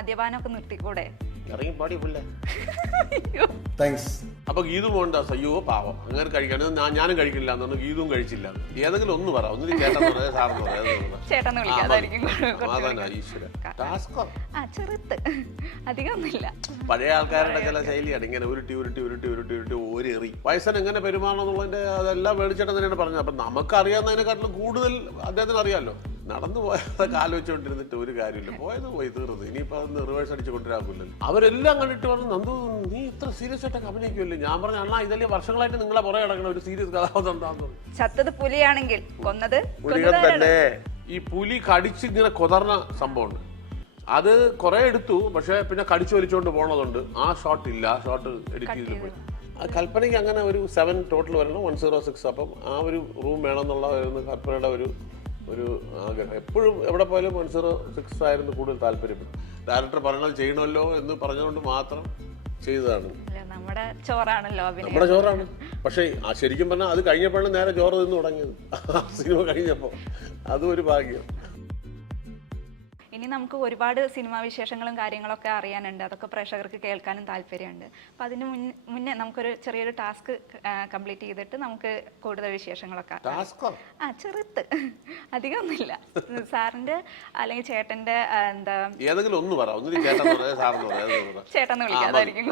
മദ്യപാനമൊക്കെ നിർത്തിക്കൂടെ? ഇറങ്ങി പാടി പിള്ളേ. താങ്ക്സ്. അപ്പൊ ഗീതു പോകണ്ട, അയ്യോ പാവം അങ്ങനെ കഴിക്കാൻ ഞാനും കഴിക്കില്ല എന്ന് പറഞ്ഞു. ഗീതുവും കഴിച്ചില്ല. ഏതെങ്കിലും ഒന്ന് പറ, ഒന്നിനും ചേട്ടൻ പറയാ, സാറെന്ന് ചേട്ടന്ന് വിളിക്കാതായിരിക്കും. ചെറുത്ത് അധികം ഒന്നുമില്ല. പഴയ ആൾക്കാരുടെ ചില ശൈലിയാണ് ഇങ്ങനെ ഉരുട്ടി ഉരുട്ടി ഉരുട്ടി ഉരുട്ടി ഉരുട്ടി ഓരെറി. വയസ്സൻ എങ്ങനെ പെരുമാറണം എന്നുള്ളതിന്റെ അതെല്ലാം മേടിച്ചേട്ടൻ തന്നെയാണ് പറഞ്ഞത്. അപ്പൊ നമുക്ക് അറിയാവുന്നതിനെക്കാട്ടിലും കൂടുതൽ അദ്ദേഹത്തിന് അറിയാമല്ലോ. നടന്നു പോയത് ആലോചിച്ചുകൊണ്ടിരുന്നിട്ട് ഒരു കാര്യമില്ല. പോയത് പോയി തീർന്നു. ഇനിയിപ്പോ അതൊന്ന് റിവേഴ്സ് അടിച്ച് കൊണ്ടുവരാക്കില്ലല്ലോ. അവരെല്ലാം കണ്ടിട്ട് പറഞ്ഞു, നന്ദു നീ ഇത്ര സീരിയസ് ആയിട്ടൊക്കെ അഭിനയിക്കുമല്ലേ? ഞാൻ പറഞ്ഞു, അണ്ണാ ഇതല്ലേ വർഷങ്ങളായിട്ട് നിങ്ങളെ പുറകെ കിടക്കണ ഒരു സീരിയസ് കഥാപാത്രം എന്താന്ന്. ചത്തത് പുലിയാണെങ്കിൽ കൊന്നത് പുലികൾ തന്നെ. ഈ പുലി കടിച്ച് ഇങ്ങനെ കൊതർന്ന സംഭവമുണ്ട്. അത് കുറെ എടുത്തു, പക്ഷെ പിന്നെ കടിച്ചു വലിച്ചുകൊണ്ട് പോണതുണ്ട്. ആ ഷോട്ട് ഇല്ല, ആ ഷോട്ട് എഡിറ്റ് ചെയ്ത് പോയി. കൽപ്പനയ്ക്ക് അങ്ങനെ ഒരു 7 ടോട്ടൽ വരണം, 106. അപ്പം ആ ഒരു റൂം വേണമെന്നുള്ള കൽപ്പനയുടെ ഒരു ആഗ്രഹം. എപ്പോഴും എവിടെ പോയാലും 106 ആയിരുന്നു കൂടുതൽ താല്പര്യം. ഡയറക്ടർ പറഞ്ഞത് ചെയ്യണമല്ലോ എന്ന് പറഞ്ഞുകൊണ്ട് മാത്രം ചെയ്തതാണ്. നമ്മുടെ ചോറാണല്ലോ, നമ്മുടെ ചോറാണ്. പക്ഷേ ശരിക്കും പറഞ്ഞാൽ അത് കഴിഞ്ഞപ്പോഴാണ് നേരെ ചോറ് നിന്ന് തുടങ്ങിയത്. സിനിമ കഴിഞ്ഞപ്പോൾ അതും ഒരു ഭാഗ്യം. ഇനി നമുക്ക് ഒരുപാട് സിനിമാ വിശേഷങ്ങളും കാര്യങ്ങളൊക്കെ അറിയാനുണ്ട്. അതൊക്കെ പ്രേക്ഷകർക്ക് കേൾക്കാനും താല്പര്യമുണ്ട്. അപ്പം അതിന് മുന്നേ നമുക്കൊരു ചെറിയൊരു ടാസ്ക് കംപ്ലീറ്റ് ചെയ്തിട്ട് നമുക്ക് കൂടുതൽ വിശേഷങ്ങളൊക്കെ. ചെറുത്ത് അധികം ഒന്നുമില്ല. സാറിന്റെ അല്ലെങ്കിൽ ചേട്ടന്റെ എന്താ ഏതെങ്കിലും ഒന്ന് പറ, ചേട്ടന്ന് വിളിക്കാതായിരിക്കും.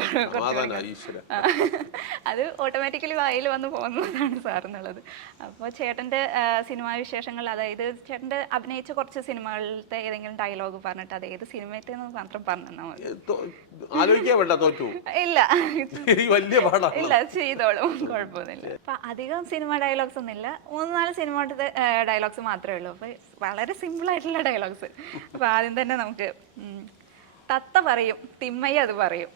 അത് ഓട്ടോമാറ്റിക്കലി വായിൽ വന്ന് പോകുന്നതാണ് സാറെന്നുള്ളത്. അപ്പോൾ ചേട്ടന്റെ സിനിമാ വിശേഷങ്ങൾ, അതായത് ചേട്ടന്റെ അഭിനയിച്ച കുറച്ച് സിനിമകളിലത്തെ ഏതെങ്കിലും ഡയലോഗ് പറഞ്ഞിട്ട് അത് ഏത് സിനിമത്തെ മാത്രം പറഞ്ഞാൽ മതി. ഇല്ല ഇല്ല, ചെയ്തോളും, കുഴപ്പമൊന്നുമില്ല. അപ്പൊ അധികം സിനിമ ഡയലോഗ്സ് ഒന്നും ഇല്ല. 3-4 സിനിമയുടെ ഡയലോഗ്സ് മാത്രമേ ഉള്ളൂ. അപ്പൊ വളരെ സിമ്പിൾ ആയിട്ടുള്ള ഡയലോഗ്സ്. അപ്പൊ ആദ്യം തന്നെ നമുക്ക് തത്ത പറയും, തിമ്മയ്യ അത് പറയും.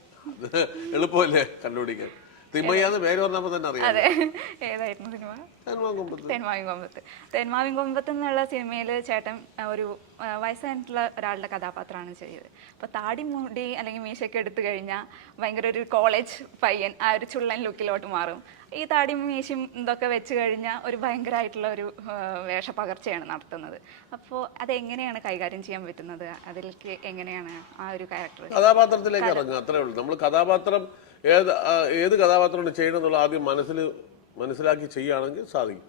എളുപ്പമല്ലേ കണ്ടുപിടിക്കാൻ? തിമ്മയ്യാന്ന് പേര് പറഞ്ഞപ്പോ തന്നെ അറിയാം. അതെ, ഏതായിരുന്നു സിനിമ? തെന്മാവിൻ കൊമ്പത്ത് എന്നുള്ള സിനിമയിൽ ചേട്ടൻ ഒരു വയസ്സായിട്ടുള്ള ഒരാളുടെ കഥാപാത്രമാണ് ചെയ്തത്. അപ്പോൾ താടി മുടി അല്ലെങ്കിൽ മീശയൊക്കെ എടുത്തു കഴിഞ്ഞാൽ ഭയങ്കര ഒരു കോളേജ് പയ്യൻ, ആ ഒരു ചുള്ളൻ ലുക്കിലോട്ട് മാറും. ഈ താടി മീശയും ഇതൊക്കെ വെച്ച് കഴിഞ്ഞാൽ ഒരു ഭയങ്കരമായിട്ടുള്ള ഒരു വേഷപ്പകർച്ചയാണ് നടത്തുന്നത്. അപ്പോൾ അതെങ്ങനെയാണ് കൈകാര്യം ചെയ്യാൻ പറ്റുന്നത്? അതിലേക്ക് എങ്ങനെയാണ് ആ ഒരു ക്യാരക്ടർ കഥാപാത്രത്തിലേക്ക് ഇറങ്ങുക? അത്രേ ഉള്ളൂ. നമ്മൾ കഥാപാത്രം ഏത് കഥാപാത്രമാണ് ചെയ്യണമെന്നുള്ള ആദ്യം മനസ്സിലാക്കി ചെയ്യുകയാണെങ്കിൽ സാധിക്കും.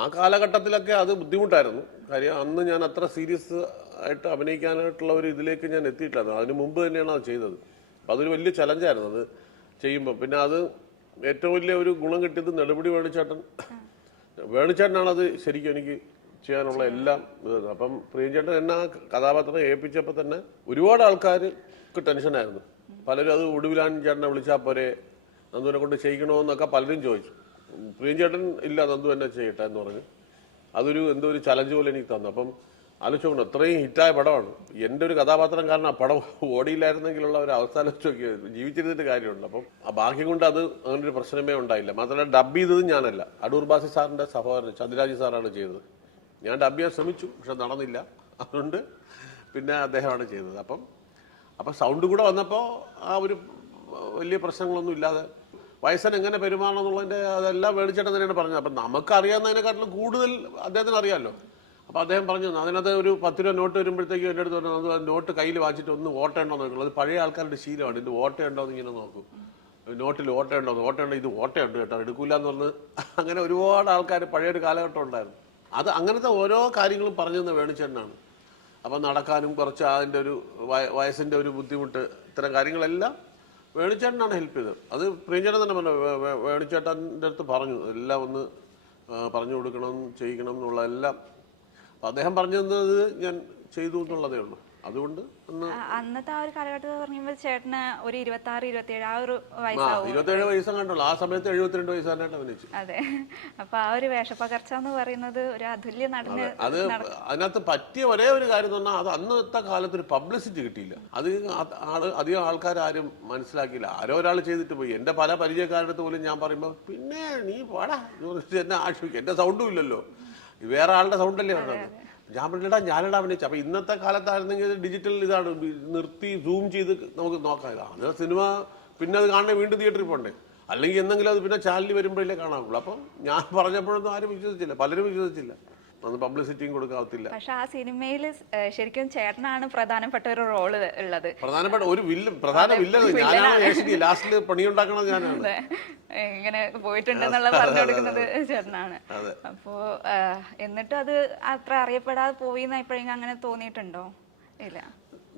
ആ കാലഘട്ടത്തിലൊക്കെ അത് ബുദ്ധിമുട്ടായിരുന്നു. കാര്യം അന്ന് ഞാൻ അത്ര സീരിയസ് ആയിട്ട് അഭിനയിക്കാനായിട്ടുള്ള ഒരു ഇതിലേക്ക് ഞാൻ എത്തിയിട്ടില്ലായിരുന്നു. അതിന് മുമ്പ് തന്നെയാണ് അത് ചെയ്തത്. അപ്പം അതൊരു വലിയ ചലഞ്ചായിരുന്നു അത് ചെയ്യുമ്പോൾ. പിന്നെ അത് ഏറ്റവും വലിയ ഒരു ഗുണം കിട്ടിയത് നെടുമുടി വേണുചേട്ടനാണ് അത് ശരിക്കും എനിക്ക് ചെയ്യാനുള്ള എല്ലാം ഇത്. അപ്പം പ്രിയൻചേട്ടൻ എന്നെ ആ കഥാപാത്രം ഏൽപ്പിച്ചപ്പോൾ തന്നെ ഒരുപാട് ആൾക്കാർക്ക് ടെൻഷനായിരുന്നു. പലരും അത് ഒടുവിലാൻ ചേട്ടനെ വിളിച്ചാൽ പോരെ, നന്ദുവിനെ കൊണ്ട് ചെയ്യിക്കണമെന്നൊക്കെ പലരും ചോദിച്ചു. പ്രിയൻചേട്ടൻ ഇല്ല, നന്ദു എന്നെ ചെയ്യട്ടെ എന്ന് പറഞ്ഞു. അതൊരു എന്തോ ഒരു ചലഞ്ച് പോലെ എനിക്ക് തന്നു. അപ്പം ആലോചിച്ചോണ്ട് അത്രയും ഹിറ്റായ പടമാണ്. എൻ്റെ ഒരു കഥാപാത്രം കാരണം ആ പടം ഓടിയില്ലായിരുന്നെങ്കിലുള്ള ഒരു അവസ്ഥ ആലോചിച്ച് ജീവിച്ചിരുന്നിട്ട് കാര്യമുണ്ട്. അപ്പം ആ ഭാഗ്യം കൊണ്ട് അത് അങ്ങനെ ഒരു പ്രശ്നമേ ഉണ്ടായില്ല. മാത്രമല്ല ഡബ് ചെയ്തതും ഞാനല്ല, അടൂർ ബാസി സാറിൻ്റെ സഹോദരൻ ചന്ദ്രാജി സാറാണ് ചെയ്തത്. ഞാൻ ഡബ് ചെയ്യാൻ ശ്രമിച്ചു, പക്ഷെ നടന്നില്ല. അതുകൊണ്ട് പിന്നെ അദ്ദേഹമാണ് ചെയ്തത്. അപ്പം സൗണ്ട് കൂടെ വന്നപ്പോൾ ആ ഒരു വലിയ പ്രശ്നങ്ങളൊന്നും ഇല്ലാതെ വയസ്സൻ എങ്ങനെ പെരുമാറണം എന്നുള്ളതിൻ്റെ അതെല്ലാം മേടിച്ചേട്ടൻ തന്നെയാണ് പറഞ്ഞത്. അപ്പം നമുക്ക് അറിയാവുന്നതിനെക്കാട്ടിലും കൂടുതൽ അദ്ദേഹത്തിന് അറിയാമല്ലോ. അപ്പോൾ അദ്ദേഹം പറഞ്ഞു, അതിനകത്ത് ഒരു 10 രൂപ നോട്ട് വരുമ്പോഴത്തേക്കും എൻ്റെ അടുത്ത് പറഞ്ഞു, അത് നോട്ട് കയ്യിൽ വാങ്ങിച്ചിട്ട് ഒന്ന് ഓട്ടയുണ്ടോ നോക്കുള്ളൂ. അത് പഴയ ആൾക്കാരുടെ ശീലമാണ്. ഇത് ഓട്ടയുണ്ടോ എന്ന് ഇങ്ങനെ നോക്കും. നോട്ടിൽ ഓട്ടയുണ്ടോ, ഇത് ഓട്ടയുണ്ട് കേട്ടോ, എടുക്കൂല എന്ന് പറഞ്ഞ് അങ്ങനെ ഒരുപാട് ആൾക്കാർ പഴയൊരു കാലഘട്ടം ഉണ്ടായിരുന്നു. അത് അങ്ങനത്തെ ഓരോ കാര്യങ്ങളും പറഞ്ഞു തന്നെ വേണിച്ചേട്ടനാണ്. അപ്പം നടക്കാനും കുറച്ച് അതിൻ്റെ ഒരു വയസ്സിൻ്റെ ഒരു ബുദ്ധിമുട്ട്, ഇത്തരം കാര്യങ്ങളെല്ലാം വേണിച്ചേട്ടനാണ് ഹെൽപ്പ് ചെയ്തത്. അത് പ്രിയഞ്ചേട്ടൻ തന്നെ പറഞ്ഞു, വേണിച്ചേട്ടൻ്റെ അടുത്ത് പറഞ്ഞു എല്ലാം ഒന്ന് പറഞ്ഞു കൊടുക്കണം, ചെയ്യിക്കണം എന്നുള്ള എല്ലാം. അപ്പം അദ്ദേഹം പറഞ്ഞു തന്നത് ഞാൻ ചെയ്തു എന്നുള്ളതേ ഉള്ളൂ. അതുകൊണ്ട് അന്നത്തെ ആ ഒരു കാലഘട്ടത്തിൽ പറയുമ്പോൾ ചേട്ടന് ഒരു 26-27 ആ ഒരു 27 വയസ്സും കണ്ടുള്ളൂ. ആ സമയത്ത് 72 വയസ്സായിട്ട് അഭിനയിച്ചു. അതെ. അപ്പൊ ആ ഒരു വേഷപ്പകർച്ച എന്ന് പറയുന്നത് ഒരു അതുല്യ നടന്. അത് അതിനകത്ത് പറ്റിയ ഒരേ ഒരു കാര്യം എന്ന് പറഞ്ഞാൽ അത് അന്നത്തെ കാലത്ത് ഒരു പബ്ലിസിറ്റി കിട്ടിയില്ല. അത് അധികം ആൾക്കാരും മനസ്സിലാക്കിയില്ല. ആരോ ഒരാൾ ചെയ്തിട്ട് പോയി. എൻ്റെ പല പരിചയക്കാരുടെ അടുത്ത് പോലും ഞാൻ പറയുമ്പോൾ പിന്നെ നീ പാടാ എന്നെ ആശ്രയിക്കും, എൻ്റെ സൗണ്ടും ഇല്ലല്ലോ, വേറെ ആളുടെ സൗണ്ടല്ലേ ഉള്ളത്. ഞാൻ പറഞ്ഞിട്ടാ ഞാനിടാ അഭിനയിച്ചു. അപ്പൊ ഇന്നത്തെ കാലത്തായിരുന്നെങ്കിൽ ഡിജിറ്റൽ ഇതാണ്, നിർത്തി സൂം ചെയ്ത് നമുക്ക് നോക്കാം. അത് സിനിമ പിന്നെ അത് കാണണേ വീണ്ടും തിയേറ്ററിൽ പോകണ്ടേ, അല്ലെങ്കിൽ എന്തെങ്കിലും അത് പിന്നെ ചാനലിൽ വരുമ്പോഴല്ലേ കാണാവുള്ളൂ. അപ്പം ഞാൻ പറഞ്ഞപ്പോഴൊന്നും ആരും വിശ്വസിച്ചില്ല, പലരും വിശ്വസിച്ചില്ല. അന്ന് പബ്ലിസിറ്റിയും കൊടുക്കാത്തില്ല. പക്ഷെ ആ സിനിമയിൽ ശരിക്കും ചേട്ടനാണ് പ്രധാനപ്പെട്ട ഒരു റോള് ഉള്ളത്. പ്രധാനപ്പെട്ട ഒരു പ്രധാന വില്ലൻ ഞാനാണ്. ലാസ്റ്റിൽ പണിയുണ്ടാക്കണത് ഞാനാണ്. ഇങ്ങനെ പോയിട്ടുണ്ടെന്നുള്ള പറഞ്ഞു കൊടുക്കുന്നത് ചേട്ടനാണ്. അപ്പോ എന്നിട്ടും അത് അത്ര അറിയപ്പെടാതെ പോയി എപ്പോഴെങ്കിലും അങ്ങനെ തോന്നിയിട്ടുണ്ടോ? ഇല്ല.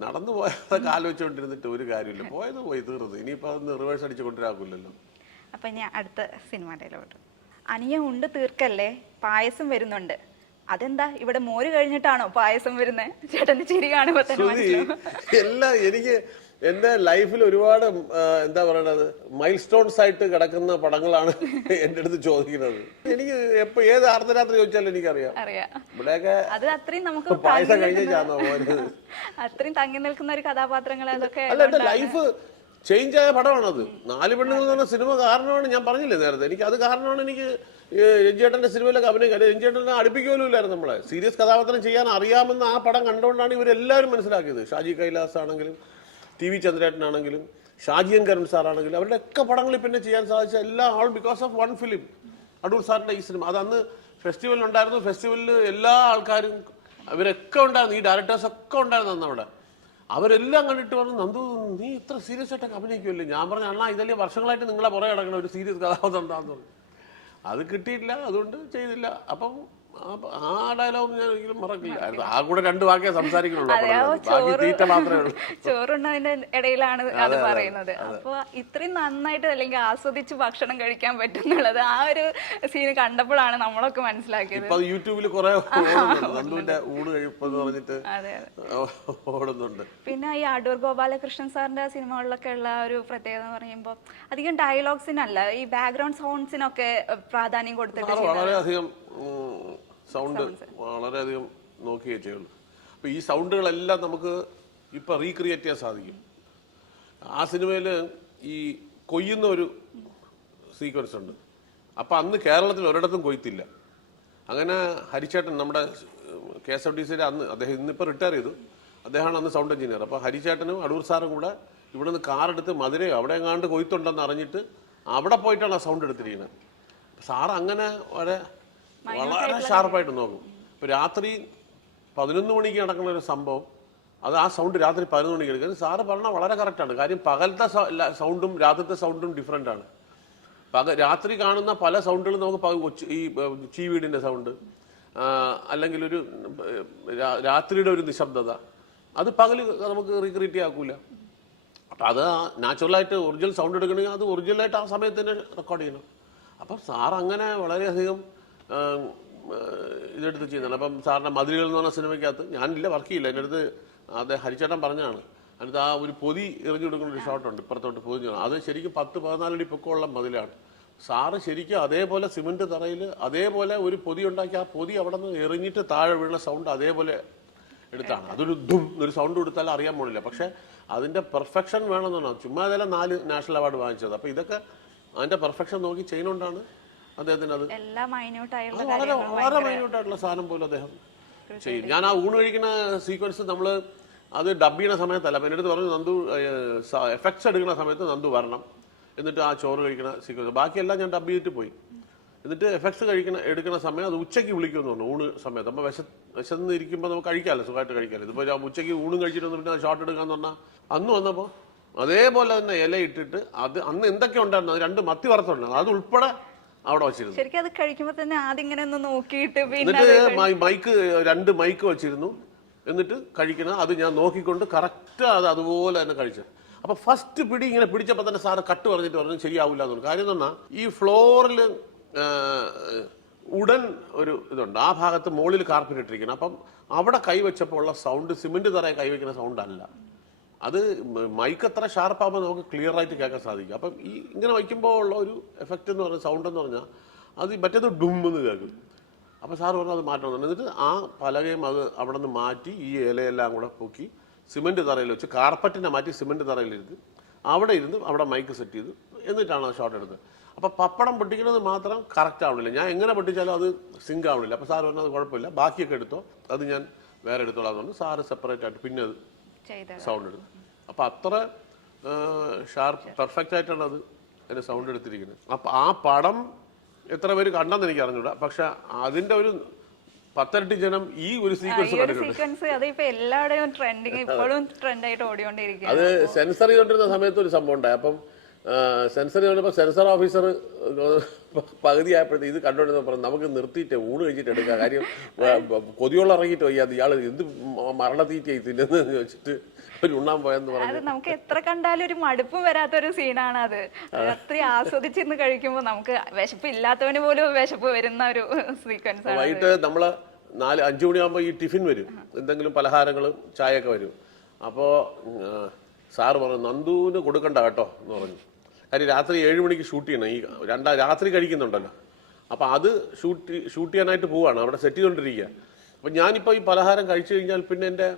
നടന്നു പോയത് ആലോചിച്ചുകൊണ്ടിരുന്നിട്ട് ഒരു കാര്യമില്ല. പോയത് പോയി തീർന്നു. ഇനിയിപ്പോ അതൊന്ന് റിവേഴ്സ് അടിച്ച് കൊണ്ടുവരാക്കില്ലല്ലോ. അപ്പൊ ഞാൻ അടുത്ത സിനിമ ഡയലോഗ്. അനിയ ഉണ്ട് തീർക്കല്ലേ, പായസം വരുന്നുണ്ട്. അതെന്താ ഇവിടെ മോര് കഴിഞ്ഞിട്ടാണോ പായസം വരുന്നത്? ചേട്ടന്റെ ചിരി കാണുമ്പോ തന്നെ എല്ലാം എനിക്ക് എന്റെ ലൈഫിൽ ഒരുപാട് എന്താ പറയണത് മൈൽ സ്റ്റോൺസ് ആയിട്ട് കിടക്കുന്ന പടങ്ങളാണ് എന്റെ അടുത്ത് ചോദിക്കുന്നത്. എനിക്ക് എപ്പോ ഏത് അർദ്ധരാത്രി ചോദിച്ചാലും എനിക്കറിയാം. ഇവിടെയൊക്കെ അത് അത്രയും നമുക്ക് പായസം കഴിഞ്ഞാന്നോ അത്രയും തങ്ങി നിൽക്കുന്ന ഒരു കഥാപാത്രങ്ങൾ അതൊക്കെ. അല്ല, എന്റെ ലൈഫ് ചേഞ്ച് ആയ പടമാണത്. 4 പെണ്ണുങ്ങൾ എന്ന് പറഞ്ഞ സിനിമ കാരണമാണ്, ഞാൻ പറഞ്ഞില്ലേ നേരത്തെ, എനിക്ക് അത് കാരണമാണ് എനിക്ക് രഞ്ജേട്ടന്റെ സിനിമയിലൊക്കെ അഭിനയിക്കാൻ. രഞ്ജേട്ടനെ അടുപ്പിക്കലും ഇല്ലായിരുന്നു നമ്മളെ. സീരിയസ് കഥാപാത്രം ചെയ്യാൻ അറിയാമെന്ന് ആ പടം കണ്ടുകൊണ്ടാണ് ഇവരെല്ലാവരും മനസ്സിലാക്കിയത്. ഷാജി കൈലാസ് ആണെങ്കിലും TV ചന്ദ്രേട്ടനാണെങ്കിലും ഷാജിയൻ കരുൺ സാറാണെങ്കിലും അവരുടെ ഒക്കെ പടങ്ങളിൽ പിന്നെ ചെയ്യാൻ സാധിച്ച എല്ലാം all because of 1 film, Adoor സാറിന്റെ ഈ സിനിമ. അത് അന്ന് ഫെസ്റ്റിവലിൽ ഉണ്ടായിരുന്നു. ഫെസ്റ്റിവലിൽ എല്ലാ ആൾക്കാരും ഇവരൊക്കെ ഉണ്ടായിരുന്നു, ഈ ഡയറക്ടേഴ്സ് ഒക്കെ ഉണ്ടായിരുന്നു അന്ന് അവിടെ. അവരെല്ലാം കണ്ടിട്ട് പറഞ്ഞു, നന്ദു നീ ഇത്ര സീരിയസ് ആയിട്ടൊക്കെ അഭിനയിക്കുമല്ലേ? ഞാൻ പറഞ്ഞു, അണ്ണാ ഇതല്ലേ വർഷങ്ങളായിട്ട് നിങ്ങളെ പുറകെ കിടക്കണം ഒരു സീരിയസ് കഥാപാത്രം എന്താന്ന് പറഞ്ഞു. അത് കിട്ടിയിട്ടില്ല, അതുകൊണ്ട് ചെയ്തില്ല. അപ്പം ആ ഡയലോഗ് ഞാൻ ഒരിക്കലും മറക്കില്ല. ആ കൂടെ 2 വാക്കേ സംസാരിക്കുന്നുള്ളൂ, ബാക്കി തീറ്റ മാത്രമേ ഉള്ളൂ. ചോറുണ്ണതിന്റെ ഇടയിലാണ് അത് പറയുന്നത്. അപ്പൊ ഇത്രയും നന്നായിട്ട് അല്ലെങ്കിൽ ആസ്വദിച്ച് ഭക്ഷണം കഴിക്കാൻ പറ്റുന്നുള്ളത് ആ ഒരു സീന് കണ്ടപ്പോഴാണ് നമ്മളൊക്കെ മനസ്സിലാക്കിയത്. ഇപ്പൊ യൂട്യൂബിൽ കുറെ നന്ദുവിന്റെ ഊണ് കഴിപ്പെന്ന് പറഞ്ഞിട്ട് ഓടുന്നുണ്ട്. പിന്നെ ഈ അടൂർ ഗോപാലകൃഷ്ണൻ സാറിന്റെ സിനിമകളിലൊക്കെ ഉള്ള ഒരു പ്രത്യേകത എന്ന് പറയുമ്പോൾ അധികം ഡയലോഗ്സിനല്ല, ഈ ബാക്ക്ഗ്രൗണ്ട് സൗണ്ട്സിനൊക്കെ പ്രാധാന്യം കൊടുത്തിട്ട് വളരെയധികം സൗണ്ട് വളരെയധികം നോക്കിയേ ചെയ്യുള്ളൂ. അപ്പോൾ ഈ സൗണ്ടുകളെല്ലാം നമുക്ക് ഇപ്പം റീക്രിയേറ്റ് ചെയ്യാൻ സാധിക്കും. ആ സിനിമയിൽ ഈ കൊയ്യുന്ന ഒരു സീക്വൻസ് ഉണ്ട്. അപ്പം അന്ന് കേരളത്തിൽ ഒരിടത്തും കൊയ്ത്തില്ല. അങ്ങനെ ഹരിച്ചേട്ടൻ നമ്മുടെ KSFDCയുടെ അന്ന്, അദ്ദേഹം ഇന്നിപ്പോൾ റിട്ടയർ ചെയ്തു, അദ്ദേഹമാണ് അന്ന് സൗണ്ട് എഞ്ചിനീയർ. അപ്പോൾ ഹരിച്ചേട്ടനും അടൂർ സാറും കൂടെ ഇവിടുന്ന് കാറെടുത്ത് മധുരയോ അവിടെ എങ്ങാണ്ട് കൊയ്ത്തുണ്ടെന്ന് അറിഞ്ഞിട്ട് അവിടെ പോയിട്ടാണ് ആ സൗണ്ട് എടുത്തിരിക്കുന്നത്. സാറ് അങ്ങനെ വളരെ ഷാർപ്പായിട്ട് നോക്കും. ഇപ്പോൾ രാത്രി 11 മണിക്ക് നടക്കുന്ന ഒരു സംഭവം, അത് ആ സൗണ്ട് രാത്രി 11 മണിക്ക് എടുക്കുന്നത്. സാറ് പറഞ്ഞാൽ വളരെ കറക്റ്റാണ്. കാര്യം പകലത്തെ സൗണ്ടും രാത്രിത്തെ സൗണ്ടും ഡിഫറെൻ്റ് ആണ്. രാത്രി കാണുന്ന പല സൗണ്ടുകളും നമുക്ക് ഈ ചീവീടിൻ്റെ സൗണ്ട്, അല്ലെങ്കിൽ ഒരു രാത്രിയുടെ ഒരു നിശബ്ദത, അത് പകല് നമുക്ക് റീക്രിയേറ്റ് ആക്കൂല. അപ്പം അത് നാച്ചുറലായിട്ട് ഒറിജിനൽ സൗണ്ട് എടുക്കണമെങ്കിൽ അത് ഒറിജിനലായിട്ട് ആ സമയത്ത് തന്നെ റെക്കോർഡ് ചെയ്യണം. അപ്പം സാർ അങ്ങനെ വളരെയധികം ഇതെടുത്ത് ചെയ്യുന്നതാണ്. അപ്പം സാറിൻ്റെ മതിലുകൾ എന്ന് പറഞ്ഞ സിനിമയ്ക്കകത്ത് ഞാനില്ല, വർക്ക് ചെയ്യില്ല, എൻ്റെ അടുത്ത് അത് ഹരിച്ചേട്ടൻ പറഞ്ഞാണ്. അതിനകത്ത് ആ ഒരു പൊതി എറിഞ്ഞു കൊടുക്കുന്ന ഒരു ഷോട്ടുണ്ട്, ഇപ്പുറത്തോട്ട് പൊതിഞ്ഞു. അത് ശരിക്കും 10-14 അടി പൊക്കമുള്ള മതിലാണ്. സാറ് ശരിക്കും അതേപോലെ സിമെൻറ്റ് തറയിൽ അതേപോലെ ഒരു പൊതി ഉണ്ടാക്കി ആ പൊതി അവിടെ നിന്ന് എറിഞ്ഞിട്ട് താഴെ വീണ സൗണ്ട് അതേപോലെ എടുത്താണ്. അതൊരു ദും ഒരു സൗണ്ട് കൊടുത്താൽ അറിയാൻ പോണില്ല. പക്ഷേ അതിൻ്റെ പെർഫെക്ഷൻ വേണമെന്നാണ്. ചുമ്മാ അതെല്ലാം 4 നാഷണൽ അവാർഡ് വാങ്ങിച്ചത്. അപ്പോൾ ഇതൊക്കെ അതിൻ്റെ പെർഫെക്ഷൻ നോക്കി ചെയ്യുന്നതുകൊണ്ടാണ് അദ്ദേഹത്തിന് അത് വളരെ മൈന്യൂട്ടായിട്ടുള്ള സാധനം പോലും അദ്ദേഹം ചെയ്യും. ഞാൻ ആ ഊണ് കഴിക്കുന്ന സീക്വൻസ് നമ്മൾ അത് ഡബ് ചെയ്യുന്ന സമയത്തല്ല. അപ്പം എൻ്റെ അടുത്ത് പറഞ്ഞു, നന്ദു എഫക്ട്സ് എടുക്കുന്ന സമയത്ത് നന്ദു വരണം, എന്നിട്ട് ആ ചോറ് കഴിക്കുന്ന സീക്വൻസ് ബാക്കിയെല്ലാം ഞാൻ ഡബ് ചെയ്തിട്ട് പോയി. എന്നിട്ട് എഫക്ട്സ് എടുക്കുന്ന സമയം അത് ഉച്ചയ്ക്ക് വിളിക്കുമെന്ന് പറഞ്ഞു, ഊണ് സമയത്ത്. അപ്പോൾ വിശന്നിരിക്കുമ്പോൾ നമുക്ക് കഴിക്കാമല്ലോ, സുഖമായിട്ട് കഴിക്കാമല്ലോ. ഇതിപ്പോൾ ഉച്ചയ്ക്ക് ഊണും കഴിച്ചിട്ട് പിന്നെ ഷോട്ട് എടുക്കാന്ന് പറഞ്ഞാൽ അന്ന് വന്നപ്പോൾ അതേപോലെ തന്നെ ഇല ഇട്ടിട്ട് അത് അന്ന് എന്തൊക്കെ ഉണ്ടായിരുന്നു, അത് 2 മത്തി വറുത്തുണ്ടായിരുന്നു, അത് ഉൾപ്പെടെ അവിടെ വെച്ചിരുന്നു. ശരിക്കും അത് കഴിക്കുമ്പോൾ തന്നെ ആദ്യം ഇങ്ങനെ ഒന്ന് നോക്കിയിട്ട് എന്നിട്ട് മൈക്ക് 2 മൈക്ക് വെച്ചിരുന്നു. എന്നിട്ട് കഴിക്കണം, അത് ഞാൻ നോക്കിക്കൊണ്ട് കറക്റ്റ് അത് അതുപോലെ തന്നെ കഴിച്ചത്. അപ്പൊ ഫസ്റ്റ് പിടി ഇങ്ങനെ പിടിച്ചപ്പോൾ തന്നെ സാറ് കട്ട് പറഞ്ഞിട്ട് പറഞ്ഞു ശരിയാവില്ല എന്ന്. കാര്യം എന്ന് പറഞ്ഞാൽ ഈ ഫ്ലോറിൽ ഉടൻ ഒരു ഇതുണ്ട്, ആ ഭാഗത്ത് മുകളിൽ കാർപ്പറ്റ് ഇട്ടിരിക്കണം. അപ്പം അവിടെ കൈവച്ചപ്പോൾ ഉള്ള സൗണ്ട് സിമെന്റ് തറയെ കൈവയ്ക്കുന്ന സൗണ്ട് അല്ല, അത് മൈക്ക് എത്ര ഷാർപ്പാകുമ്പോൾ നമുക്ക് ക്ലിയർ ആയിട്ട് കേൾക്കാൻ സാധിക്കും. അപ്പം ഈ ഇങ്ങനെ വയ്ക്കുമ്പോൾ ഉള്ള ഒരു എഫക്റ്റ് എന്ന് പറഞ്ഞാൽ സൗണ്ട് എന്ന് പറഞ്ഞാൽ അത് മറ്റേത് ഡുമ്മെന്ന് കേൾക്കും. അപ്പോൾ സാറ് പറഞ്ഞു അത് മാറ്റണം. എന്നിട്ട് ആ പലകയും അത് അവിടെ നിന്ന് മാറ്റി ഈ ഇലയെല്ലാം കൂടെ പൊക്കി സിമെൻറ്റ് തറയിൽ വെച്ച് കാർപ്പറ്റിനെ മാറ്റി സിമെൻറ്റ് തറയിലിരുന്ന് അവിടെ മൈക്ക് സെറ്റ് ചെയ്തു. എന്നിട്ടാണ് ആ ഷോട്ട് എടുത്തത്. അപ്പോൾ പപ്പടം പൊട്ടിക്കുന്നത് മാത്രം കറക്റ്റ് ആവണില്ല, ഞാൻ എങ്ങനെ പൊട്ടിച്ചാലും അത് സിങ്ക് ആവണില്ല. അപ്പോൾ സാറ് പറഞ്ഞത് കുഴപ്പമില്ല, ബാക്കിയൊക്കെ എടുത്തോ, അത് ഞാൻ വേറെ എടുത്തോളാം എന്ന് പറഞ്ഞു. സാറ് സെപ്പറേറ്റ് ആയിട്ട് പിന്നെ അത് സൗണ്ട് എടുത്തു. അപ്പോൾ അത്ര പെർഫെക്റ്റ് ആയിട്ടാണ് അത് അതിൻ്റെ സൗണ്ട് എടുത്തിരിക്കുന്നത്. അപ്പം ആ പടം എത്ര പേര് കണ്ടെന്ന് എനിക്ക് അറിഞ്ഞൂടാ, പക്ഷെ അതിൻ്റെ ഒരു 10 ജനം ഈ ഒരു സീക്വൻസ് കണ്ടിട്ടുണ്ട്. സീക്വൻസ് അതിപ്പോ എല്ലാവരുടെയും ട്രെൻഡിങ് ഇപ്പോഴും ട്രെൻഡായിട്ട് ഓടിക്കൊണ്ടിരിക്കുകയാണ്. അത് സെൻസർ ചെയ്തോണ്ടിരുന്ന സമയത്ത് ഒരു സംഭവം ഉണ്ടായി. അപ്പം സെൻസർ ചെയ്തോണ്ടിപ്പോ സെൻസർ ഓഫീസർ പകുതി ആയപ്പോഴത്തെ ഇത് കണ്ടോണ്ടിരുന്ന പറഞ്ഞു നമുക്ക് നിർത്തിയിട്ട് ഊണ് കഴിച്ചിട്ട് എടുക്കാം, കാര്യം കൊതിയോളം ഇറങ്ങിയിട്ട് വയ്യ ഇയാൾ എന്ത് മരണത്തീറ്റയായി തിന്നുന്നതെന്ന് ചോദിച്ചിട്ട് ഒരു ഉണ്ണാൻ പോയെന്ന് പറഞ്ഞു. അത് നമുക്ക് എത്ര കണ്ടാലും ഒരു മടുപ്പും വരാത്തൊരു സീനാണ് അത്. അത്രയും ആസ്വദിച്ചിരുന്ന് കഴിക്കുമ്പോൾ നമുക്ക് വിശപ്പ് ഇല്ലാത്തവന് പോലും വിശപ്പ് വരുന്ന ഒരു സീക്വൻസ് ആണ്. വൈകിട്ട് നമ്മള് 4-5 മണിയാകുമ്പോൾ ഈ ടിഫിൻ വരും, എന്തെങ്കിലും പലഹാരങ്ങളും ചായയൊക്കെ വരും. അപ്പോൾ സാറ് പറഞ്ഞു നന്ദുവിന് കൊടുക്കണ്ട കേട്ടോ എന്ന് പറഞ്ഞു. കാര്യം രാത്രി 7 മണിക്ക് ഷൂട്ട് ചെയ്യണം, ഈ രാത്രി കഴിക്കുന്നുണ്ടല്ലോ. അപ്പം അത് ഷൂട്ട് ചെയ്യാനായിട്ട് പോവാണ്, അവിടെ സെറ്റ് ചെയ്തുകൊണ്ടിരിക്കുക. അപ്പം ഞാനിപ്പോൾ ഈ പലഹാരം കഴിച്ചു കഴിഞ്ഞാൽ പിന്നെ എൻ്റെ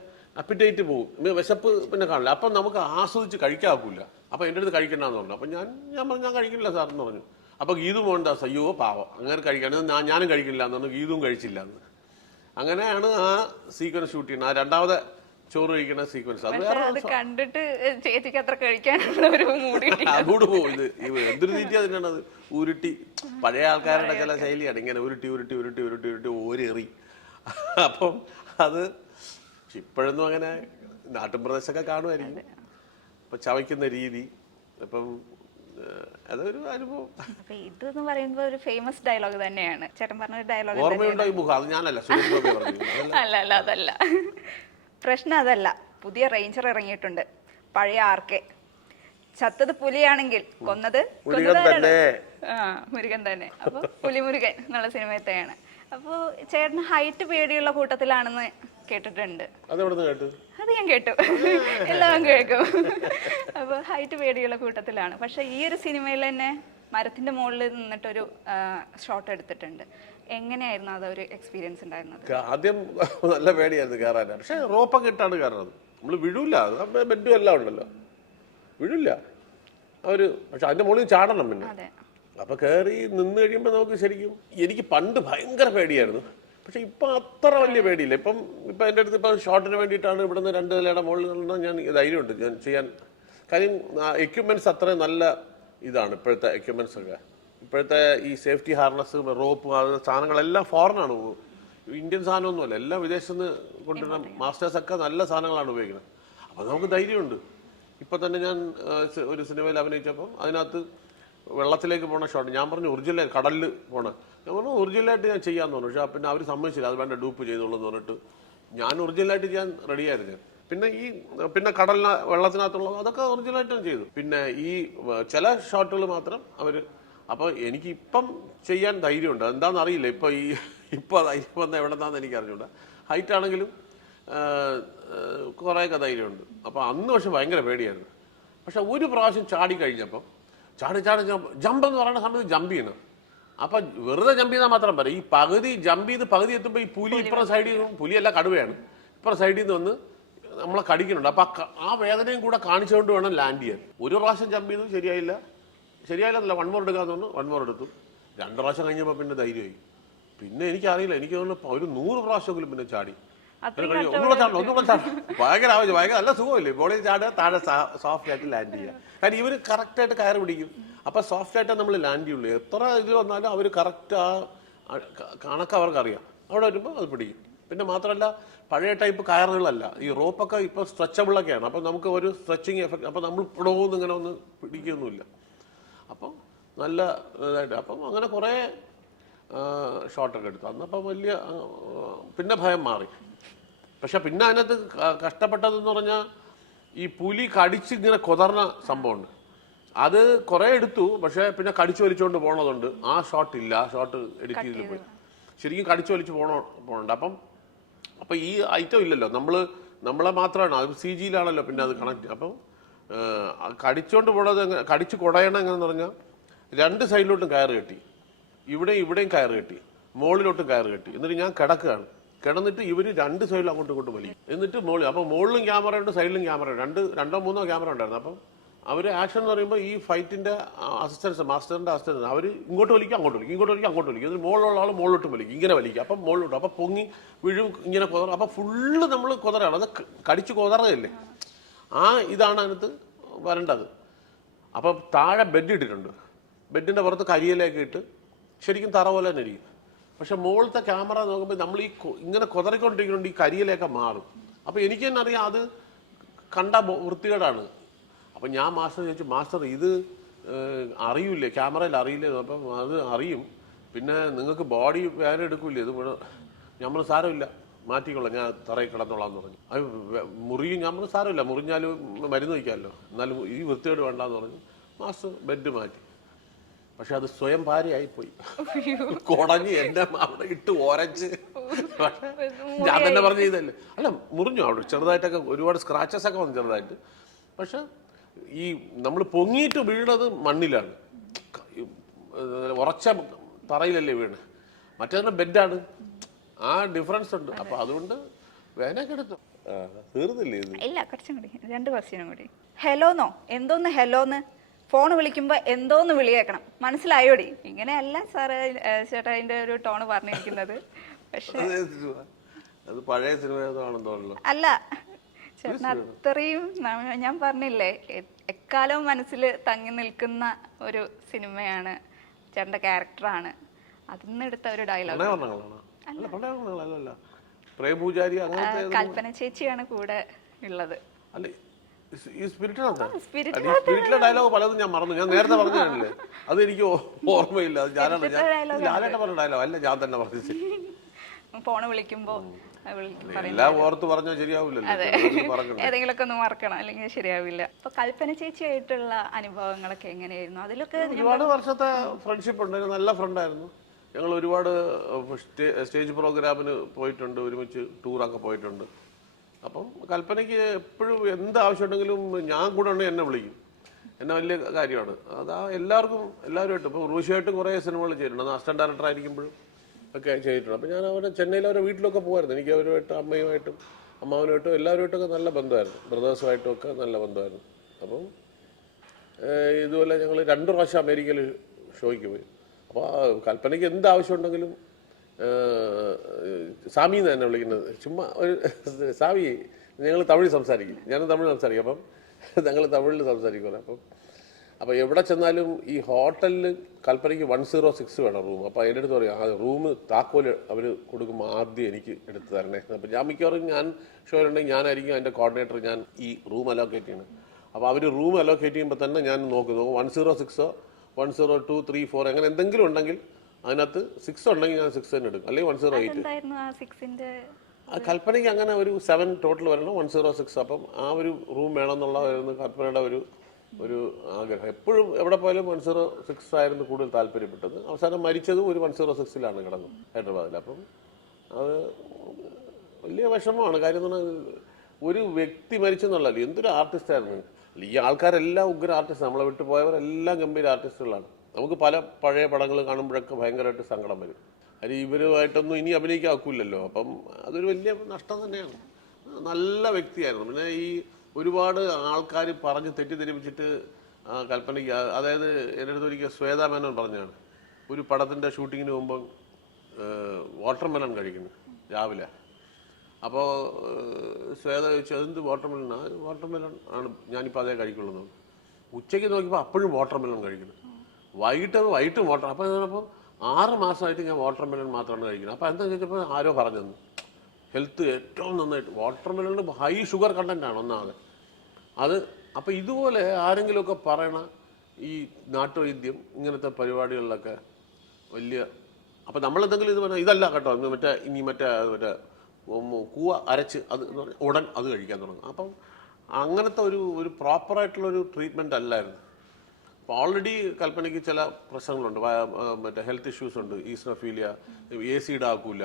അപ്പിറ്റൈറ്റ് പോകും, വിശപ്പ് പിന്നെ കാണില്ല. അപ്പം നമുക്ക് ആസ്വദിച്ച് കഴിക്കാക്കൂല. അപ്പം എൻ്റെ അടുത്ത് കഴിക്കണ്ടെന്ന് പറഞ്ഞു. അപ്പം ഞാൻ പറഞ്ഞു ഞാൻ കഴിക്കില്ല സാറെന്ന് പറഞ്ഞു. അപ്പോൾ ഗീതു മോഹൻദാസ് അയ്യോ പാവം അങ്ങനെ കഴിക്കണം, ഞാനും കഴിക്കില്ല എന്ന് പറഞ്ഞു. ഗീതുവും കഴിച്ചില്ല എന്ന്. അങ്ങനെയാണ് ആ സീക്വൻസ് ഷൂട്ട് ചെയ്യുന്നത്, ആ രണ്ടാമത്തെ ചോറ് കഴിക്കുന്ന സീക്വൻസ്. അത് കണ്ടിട്ട് ചേച്ചിക്ക് അത്ര കഴിക്കാനുള്ള ഒരു അങ്ങോട്ട് പോകും. ഇത് എന്തൊരു തീറ്റി അതിനാണ് അത് ഉരുട്ടി, പഴയ ആൾക്കാരുടെ ചില ശൈലിയാണ് ഇങ്ങനെ ഉരുട്ടി ഉരുട്ടി ഉരുട്ടി ഉരുട്ടി ഉരുട്ടി ഓരെറി. അപ്പം അത് ഇപ്പോഴൊന്നും അങ്ങനെ നാട്ടുപ്രദേശമൊക്കെ കാണുമായിരിക്കും. അപ്പൊ ചവയ്ക്കുന്ന രീതി, അപ്പം അതൊരു അനുഭവം. ഇതെന്ന് പറയുമ്പോ ഒരു ഫേമസ് ഡയലോഗ് തന്നെയാണ്. ചേട്ടൻ പറഞ്ഞ ഒരു ഡയലോഗ് ഓർമ്മയുണ്ടോ ഈ മുഖം? അത് ഞാനല്ല, അല്ല അല്ല അതല്ല പ്രശ്നം, അതല്ല. പുതിയ റേഞ്ചർ ഇറങ്ങിയിട്ടുണ്ട്, പഴയ ആർക്കെ. ചത്തത് പുലിയാണെങ്കിൽ കൊന്നത് മുരുകൻ തന്നെ. അപ്പൊ പുലിമുരുകൻ എന്നുള്ള സിനിമത്തെയാണ്. അപ്പോൾ ചേട്ടൻ ഹൈറ്റ് പേടിയുള്ള കൂട്ടത്തിലാണെന്ന് കേട്ടിട്ടുണ്ട്. അത് ഞാൻ കേട്ടു, എല്ലാം കേൾക്കും. അപ്പോൾ ഹൈറ്റ് പേടിയുള്ള കൂട്ടത്തിലാണ്. പക്ഷെ ഈ ഒരു സിനിമയിൽ തന്നെ മരത്തിന്റെ മുകളിൽ നിന്നിട്ടൊരു ഷോട്ട് എടുത്തിട്ടുണ്ട്. എങ്ങനെയായിരുന്നു അതൊരു എക്സ്പീരിയൻസ് ഉണ്ടായിരുന്നത്? ആദ്യം നല്ല പേടിയായിരുന്നു കയറാൻ. പക്ഷെ റോപ്പൊക്കെ ഇട്ടാണ് കയറുന്നത്. നമ്മൾ വിഴൂല, ബെഡും എല്ലാം ഉണ്ടല്ലോ, വിഴില്ല അവര്. പക്ഷെ അതിന്റെ മുകളിൽ ചാടണം പിന്നെ. അപ്പൊ കയറി നിന്ന് കഴിയുമ്പോൾ നമുക്ക് ശരിക്കും, എനിക്ക് പണ്ട് ഭയങ്കര പേടിയായിരുന്നു. പക്ഷെ ഇപ്പൊ അത്ര വലിയ പേടിയില്ല. ഇപ്പം എൻ്റെ അടുത്ത് ഇപ്പം ഷോട്ടിന് വേണ്ടിയിട്ടാണ് ഇവിടുന്ന് 2 നിലയുടെ മുകളിൽ നിന്ന് ഞാൻ ധൈര്യമുണ്ട് ഞാൻ ചെയ്യാൻ. കാര്യം എക്യുപ്മെന്റ്സ് അത്രയും നല്ല ഇതാണ് ഇപ്പോഴത്തെ എക്യുപ്മെന്റ്സ് ഒക്കെ. ഇപ്പോഴത്തെ ഈ സേഫ്റ്റി ഹാർനസ്, റോപ്പ്, സാധനങ്ങളെല്ലാം ഫോറിനാണ്, ഇന്ത്യൻ സാധനമൊന്നുമല്ല, എല്ലാം വിദേശത്ത് നിന്ന് കൊണ്ടുവരുന്ന മാസ്റ്റേഴ്സ് ഒക്കെ നല്ല സാധനങ്ങളാണ് ഉപയോഗിക്കുന്നത്. അപ്പം നമുക്ക് ധൈര്യമുണ്ട്. ഇപ്പം തന്നെ ഞാൻ ഒരു സിനിമയിൽ അഭിനയിച്ചപ്പം അതിനകത്ത് വെള്ളത്തിലേക്ക് പോണ ഷോട്ട് ഞാൻ പറഞ്ഞു ഒറിജിനൽ കടലിൽ പോണ, ഞാൻ പറഞ്ഞു ഒറിജിനലായിട്ട് ഞാൻ ചെയ്യാമെന്ന് പറഞ്ഞു. പക്ഷേ പിന്നെ അവർ സമ്മതിച്ചില്ല, അത് വേണ്ട ഡൂപ്പ് ചെയ്തോളൂ എന്ന് പറഞ്ഞിട്ട് ഞാൻ ഒറിജിനലായിട്ട് ചെയ്യാൻ റെഡിയായിരുന്നു ഞാൻ. പിന്നെ വെള്ളത്തിനകത്തുള്ളത് അതൊക്കെ ഒറിജിനലായിട്ട് ഞാൻ ചെയ്തു. പിന്നെ ഈ ചില ഷോട്ടുകൾ മാത്രം അവർ. അപ്പോൾ എനിക്ക് ഇപ്പം ചെയ്യാൻ ധൈര്യമുണ്ട്. എന്താണെന്ന് അറിയില്ല, ഇപ്പോൾ ധൈര്യം വന്ന എവിടെ നിന്നാന്ന് എനിക്ക് അറിഞ്ഞൂടാ. ഹൈറ്റ് ആണെങ്കിലും കുറേയൊക്കെ ധൈര്യമുണ്ട്. അപ്പോൾ അന്ന് പക്ഷെ ഭയങ്കര പേടിയായിരുന്നു. പക്ഷെ ഒരു പ്രാവശ്യം ചാടി കഴിഞ്ഞപ്പം ജമ്പ് എന്ന് പറയുന്ന സമയത്ത് ജമ്പ് ചെയ്യണം. അപ്പം വെറുതെ ജമ്പ് ചെയ്താൽ മാത്രം പറയാം. ഈ പകുതി ജമ്പ് ചെയ്ത് പകുതി എത്തുമ്പോൾ ഈ പുലി ഇപ്പുറം സൈഡിൽ നിന്നും, പുലിയല്ല കടുവയാണ്, ഇപ്പുറം സൈഡിൽ നിന്ന് വന്ന് നമ്മളെ കടിക്കുന്നുണ്ട്. അപ്പം ആ വേദനയും കൂടെ കാണിച്ചുകൊണ്ട് വേണം ലാൻഡ് ചെയ്യാൻ. ഒരു പ്രാവശ്യം ജമ്പ് ചെയ്തു, ശരിയായില്ല 1 മോർ എടുക്കാന്ന് പറഞ്ഞു. 1 മോർ എടുത്തു. 2 പ്രാവശ്യം കഴിഞ്ഞപ്പോൾ പിന്നെ ധൈര്യമായി. പിന്നെ എനിക്കറിയില്ല, എനിക്ക് തോന്നുന്നു ഒരു 100 പ്രാവശ്യമെങ്കിലും പിന്നെ ചാടി. ഒന്നുകൂടെ ചാടണം. ഭയങ്കര ആവശ്യം, ഭയങ്കര നല്ല സുഖമില്ലേ ബോളിൽ ചാടുക, താഴെ സോഫ്റ്റ് ആയിട്ട് ലാൻഡ് ചെയ്യുക. കാര്യം ഇവർ കറക്റ്റായിട്ട് കയറി പിടിക്കും. അപ്പം സോഫ്റ്റ് ആയിട്ട് നമ്മൾ ലാൻഡ് ചെയ്യുള്ളൂ. എത്ര ഇത് വന്നാലും അവർ കറക്റ്റ് ആ കണക്ക് അവർക്കറിയാം. അവിടെ വരുമ്പോൾ അത് പിടിക്കും. പിന്നെ മാത്രമല്ല പഴയ ടൈപ്പ് കയറുകളല്ല, ഈ റോപ്പൊക്കെ ഇപ്പോൾ സ്ട്രെച്ചബിളൊക്കെയാണ്. അപ്പം നമുക്ക് ഒരു സ്ട്രെച്ചിങ് എഫക്ട്, അപ്പം നമ്മൾ ഇവിടോന്ന് ഇങ്ങനെ ഒന്ന് പിടിക്കുകയൊന്നുമില്ല. അപ്പം നല്ല ഇതായിട്ട് അപ്പം അങ്ങനെ കുറേ ഷോട്ടൊക്കെ എടുത്തു. അന്നപ്പം വലിയ പിന്നെ ഭയം മാറി. പക്ഷെ പിന്നെ അതിനകത്ത് കഷ്ടപ്പെട്ടതെന്ന് പറഞ്ഞാൽ ഈ പുലി കടിച്ചിങ്ങനെ കൊതർന്ന സംഭവമുണ്ട്. അത് കുറേ എടുത്തു. പക്ഷെ പിന്നെ കടിച്ചു വലിച്ചുകൊണ്ട് പോണതുണ്ട്. ആ ഷോട്ട് ഇല്ല, ആ ഷോട്ട് എഡിറ്റ് ചെയ്തിട്ട് പോയി. ശരിക്കും കടിച്ചു വലിച്ച് പോകണുണ്ട്. അപ്പം ഈ ഐറ്റം ഇല്ലല്ലോ, നമ്മളെ മാത്രമാണ്, അത് CG-യിലാണല്ലോ പിന്നെ അത് കണക്ട്. അപ്പം കടിച്ചോണ്ട് പോണത് കടിച്ചു കുടയണം എങ്ങനെയെന്ന് പറഞ്ഞാൽ 2 സൈഡിലോട്ടും കയറ് കെട്ടി, ഇവിടെയും കയറ് കെട്ടി, മുകളിലോട്ടും കയറ് കെട്ടി. എന്നിട്ട് ഞാൻ കിടക്കുകയാണ്. കിടന്നിട്ട് ഇവർ 2 സൈഡിലും അങ്ങോട്ടും ഇങ്ങോട്ടും വലിക്കും. എന്നിട്ട് അപ്പോൾ മുകളിലും ക്യാമറ ഉണ്ട്, സൈഡിലും ക്യാമറ ഉണ്ട്. 2-3 ക്യാമറ ഉണ്ടായിരുന്നു. അപ്പം അവർ ആക്ഷൻ എന്ന് പറയുമ്പോൾ ഈ ഫൈറ്റിന്റെ അസിസ്റ്റൻസ്, മാസ്റ്ററിന്റെ അസിസ്റ്റൻസ്, അവർ ഇങ്ങോട്ട് വലിക്കും, അങ്ങോട്ട് വലിക്കും, ഇങ്ങോട്ട് വലിക്കും, അങ്ങോട്ട് വലിക്കും. എന്നിട്ട് മുകളിലുള്ള ആൾ മുകളിലോട്ടും വലിക്കും, ഇങ്ങനെ വലിക്കും. അപ്പം മുകളിലോട്ട് അപ്പം പൊങ്ങി വീഴും, ഇങ്ങനെ കുതറ. അപ്പം ഫുള്ള് നമ്മൾ കുതറാണ്, അത് കടിച്ച് കുതറയല്ലേ. ആ ഇതാണ് അതിനകത്ത് വരേണ്ടത്. അപ്പം താഴെ ബെഡ് ഇട്ടിട്ടുണ്ട്. ബെഡിന്റെ പുറത്ത് കരിയിലേക്ക് ഇട്ട് ശരിക്കും തറ പോലെ തന്നെ ഇരിക്കും. പക്ഷെ മുകളിലത്തെ ക്യാമറ നോക്കുമ്പോൾ നമ്മൾ ഈ ഇങ്ങനെ കുതറിക്കൊണ്ടിരിക്കുന്നുണ്ട് ഈ കരിയിലൊക്കെ മാറും. അപ്പോൾ എനിക്ക് തന്നെ അറിയാം അത് കണ്ട വൃത്തികേടാണ്. അപ്പം ഞാൻ മാസ്റ്റർ ചോദിച്ചു, മാസ്റ്റർ ഇത് അറിയില്ലേ, ക്യാമറയിൽ അറിയില്ലേ? അപ്പം അത് അറിയും, പിന്നെ നിങ്ങൾക്ക് ബോഡി വേറെ എടുക്കൂലേ, ഇത് നമ്മൾ സാരമില്ല മാറ്റിക്കൊള്ളാം, ഞാൻ തറയിൽ കിടന്നോളാം എന്ന് പറഞ്ഞു. അത് മുറിയും ഞാൻ പറഞ്ഞു സാരമില്ല, മുറിഞ്ഞാലും മരുന്ന് വയ്ക്കാമല്ലോ, എന്നാലും ഈ വൃത്തികേട് വേണ്ടാന്ന് പറഞ്ഞു. മാസ്റ്റർ ബെഡ് മാറ്റി. പക്ഷെ അത് സ്വയം ഭാര്യയായിപ്പോയി, കുടഞ്ഞ് എന്നെ അവിടെ ഇട്ട് ഓരച്ച്. ഞാൻ തന്നെ പറഞ്ഞു ഇതല്ലേ, അല്ല മുറിഞ്ഞു അവിടെ ചെറുതായിട്ടൊക്കെ, ഒരുപാട് സ്ക്രാച്ചസ് ഒക്കെ വന്നു ചെറുതായിട്ട്. പക്ഷെ ഈ നമ്മൾ പൊങ്ങിയിട്ട് വീണത് മണ്ണിലാണ്, ഉറച്ച തറയിലല്ലേ വീണ്, മറ്റേ ബെഡാണ്, ആ ഡിഫറൻസ് ഉണ്ട്. അപ്പൊ അതുകൊണ്ട് വേനൊക്കെ എടുത്തു. തീർന്നില്ലേ ഇത്? ഇല്ല, കുറച്ചും കൂടി, 2 ക്വസ്റ്റ്യനും കൂടി. ഹെലോന്നോ എന്തോന്ന് ഹെലോന്ന്, ഫോൺ വിളിക്കുമ്പോൾ എന്തോന്ന് വിളിയേക്കണം, മനസ്സിലായോടി? ഇങ്ങനെയല്ല സാറ് ചേട്ടാ അതിന്റെ ഒരു ടോണ് പറഞ്ഞിരിക്കുന്നത്. പക്ഷെ അത് പഴയ സിനിമയാണെന്നോ? അല്ല ചേട്ടൻ അത്രയും, ഞാൻ പറഞ്ഞില്ലേ, എക്കാലവും മനസ്സിൽ തങ്ങി നിൽക്കുന്ന ഒരു സിനിമയാണ്, ചേട്ടൻ്റെ ക്യാരക്ടറാണ്. അതിൽ നിന്ന് എടുത്ത ഒരു ഡയലോഗ്. കൽപ്പന ചേച്ചിയാണ് കൂടെ ഉള്ളത്. സ്പിരിറ്റിലെ ഡയലോഗ് പലതും ഞാൻ മറന്നു, ഞാൻ നേരത്തെ പറഞ്ഞതല്ലേ, അത് എനിക്ക് ഓർമ്മയില്ല. അത് ഞാനായിട്ട് പറഞ്ഞ ഡയലോഗ് അല്ല, ഞാൻ തന്നെ പറഞ്ഞു. ഫോണ് വിളിക്കുമ്പോ എല്ലാം ഓർത്ത് പറഞ്ഞാൽ ശരിയാവില്ലല്ലോ, ഏതെങ്കിലുമൊക്കെ ഒന്ന് മറക്കണം, അല്ലെങ്കിൽ ശരിയാവില്ല. അപ്പൊ കൽപ്പന ചേച്ചിയായിട്ടുള്ള അനുഭവങ്ങളൊക്കെ എങ്ങനെയായിരുന്നു? അതിലൊക്കെ ഒരുപാട് വർഷത്തെ ഫ്രണ്ട്ഷിപ്പ് ഉണ്ടായിരുന്നു, നല്ല ഫ്രണ്ടായിരുന്നു. ഞങ്ങൾ ഒരുപാട് സ്റ്റേജ് പ്രോഗ്രാമിന് പോയിട്ടുണ്ട്, ഒരുമിച്ച് ടൂറൊക്കെ പോയിട്ടുണ്ട്. അപ്പം കൽപ്പനയ്ക്ക് എപ്പോഴും എന്ത് ആവശ്യമുണ്ടെങ്കിലും ഞാൻ കൂടെ ഉണ്ടെങ്കിൽ എന്നെ വിളിക്കും, എന്നെ വലിയ കാര്യമാണ്. അതാ എല്ലാവരുമായിട്ടും ഇപ്പോൾ ഉർവശിയായിട്ടും കുറേ സിനിമകൾ ചെയ്തിട്ടുണ്ട്, അസിസ്റ്റന്റ് ഡയറക്ടർ ആയിരിക്കുമ്പോഴും ഒക്കെ ചെയ്തിട്ടുണ്ട്. അപ്പം ഞാൻ അവരെ ചെന്നൈയിൽ അവരുടെ വീട്ടിലൊക്കെ പോകുമായിരുന്നു. എനിക്ക് അവരുമായിട്ട് അമ്മയുമായിട്ടും അമ്മാവനുമായിട്ടും എല്ലാവരുമായിട്ടൊക്കെ നല്ല ബന്ധമായിരുന്നു, ബ്രദേഴ്സുമായിട്ടും ഒക്കെ നല്ല ബന്ധമായിരുന്നു. അപ്പം ഇതുപോലെ ഞങ്ങൾ 2 പ്രാവശ്യം അമേരിക്കയിൽ ഷോയ്ക്ക് പോയി. അപ്പോൾ കൽപ്പനയ്ക്ക് എന്ത് ആവശ്യമുണ്ടെങ്കിലും സാമി എന്ന് തന്നെ വിളിക്കുന്നത്, ചുമ്മാ ഒരു സാമി, ഞങ്ങൾ തമിഴ് സംസാരിക്കും, ഞാനും തമിഴ് സംസാരിക്കും. അപ്പം ഞങ്ങൾ തമിഴിൽ സംസാരിക്കുമല്ലോ. അപ്പോൾ എവിടെ ചെന്നാലും ഈ ഹോട്ടലിൽ കൽപ്പനയ്ക്ക് 106 വേണം റൂം. അപ്പോൾ അതിൻ്റെ അടുത്ത് പറയും, ആ റൂം താക്കോൽ അവർ കൊടുക്കുമ്പോൾ ആദ്യം എനിക്ക് എടുത്ത് തരണേ. അപ്പോൾ ഞാൻ മിക്കവാറും ഞാൻ ഷോയിലുണ്ടെങ്കിൽ ഞാനായിരിക്കും അതിൻ്റെ കോർഡിനേറ്റർ, ഞാൻ ഈ റൂം അലോക്കേറ്റ് ചെയ്യണം. അപ്പോൾ അവർ റൂം അലോക്കേറ്റ് ചെയ്യുമ്പോൾ തന്നെ ഞാൻ നോക്കും 106 102 3 4 അങ്ങനെ എന്തെങ്കിലും ഉണ്ടെങ്കിൽ അതിനകത്ത് 6 ഉണ്ടെങ്കിൽ ഞാൻ 6 തന്നെ എടുക്കും, അല്ലെങ്കിൽ 108. കൽപ്പനയ്ക്ക് അങ്ങനെ ഒരു 7 ടോട്ടൽ വരണം, 106. അപ്പം ആ ഒരു റൂം വേണമെന്നുള്ള കൽപ്പനയുടെ ഒരു ആഗ്രഹം. എപ്പോഴും എവിടെ പോയാലും 106 ആയിരുന്നു കൂടുതൽ താല്പര്യപ്പെട്ടത്. അവസാനം മരിച്ചതും ഒരു 106 കിടന്നത്, ഹൈദരാബാദിൽ. അപ്പം അത് വലിയ വിഷമമാണ്. കാര്യം എന്ന് പറഞ്ഞാൽ ഒരു വ്യക്തി മരിച്ചെന്നുള്ളല്ലോ, എന്തൊരു ആർട്ടിസ്റ്റായിരുന്നു. ഈ ആൾക്കാരെല്ലാം ഉഗ്ര ആർട്ടിസ്റ്റ്, നമ്മളെ വിട്ടു പോയവരെല്ലാം ഗംഭീര ആർട്ടിസ്റ്റുകളാണ്. നമുക്ക് പല പഴയ പടങ്ങൾ കാണുമ്പോഴൊക്കെ ഭയങ്കരമായിട്ട് സങ്കടം വരും. അത് ഇവരുമായിട്ടൊന്നും ഇനി അഭിനയിക്കാക്കൂലല്ലോ. അപ്പം അതൊരു വലിയ നഷ്ടം തന്നെയാണ്. നല്ല വ്യക്തിയായിരുന്നു. പിന്നെ ഈ ഒരുപാട് ആൾക്കാർ പറഞ്ഞ് തെറ്റിദ്ധരിപ്പിച്ചിട്ട് കൽപ്പനയ്ക്ക്, അതായത് എൻ്റെ അടുത്ത് ഒരിക്കൽ ശ്വേതാ മേനോൻ പറഞ്ഞാണ്, ഒരു പടത്തിൻ്റെ ഷൂട്ടിങ്ങിന് മുമ്പ് വാട്ടർമെലൺ കഴിക്കുന്നു രാവിലെ. അപ്പോൾ ശ്വേത ചോദിച്ചു, അതെന്ത് വാട്ടർമെലനാണ്? വാട്ടർമെലൺ ആണ്, ഞാനിപ്പോൾ അതേ കഴിക്കുള്ളൂ. ഉച്ചയ്ക്ക് നോക്കിയപ്പോൾ അപ്പോഴും വാട്ടർമെലൺ കഴിക്കുന്നു, വൈകിട്ടും വാട്ടർ. അപ്പോൾ അപ്പോൾ 6 മാസമായിട്ട് ഞാൻ വാട്ടർമെലൺ മാത്രമാണ് കഴിക്കുന്നത്. അപ്പോൾ എന്താ ചോദിച്ചപ്പോൾ ആരോ പറഞ്ഞെന്ന്, ഹെൽത്ത് ഏറ്റവും നന്നായിട്ട് വാട്ടർമെലണിന് ഹൈ ഷുഗർ കണ്ടൻ്റാണ് ഒന്നാമത് അത്. അപ്പോൾ ഇതുപോലെ ആരെങ്കിലുമൊക്കെ പറയണ ഈ നാട്ടുവൈദ്യം ഇങ്ങനത്തെ പരിപാടികളിലൊക്കെ വലിയ, അപ്പോൾ നമ്മളെന്തെങ്കിലും ഇത് പറഞ്ഞാൽ ഇതല്ല കേട്ടോ, മറ്റേ കൂവ അരച്ച് അത് ഉടൻ അത് കഴിക്കാൻ തുടങ്ങും. അപ്പം അങ്ങനത്തെ ഒരു പ്രോപ്പറായിട്ടുള്ളൊരു ട്രീറ്റ്മെൻറ്റ് അല്ലായിരുന്നു. അപ്പോൾ ഓൾറെഡി കൽപ്പനയ്ക്ക് ചില പ്രശ്നങ്ങളുണ്ട്, മറ്റേ ഹെൽത്ത് ഇഷ്യൂസ് ഉണ്ട്, ഈസ്നോഫീലിയ, AC ഇടാക്കൂല,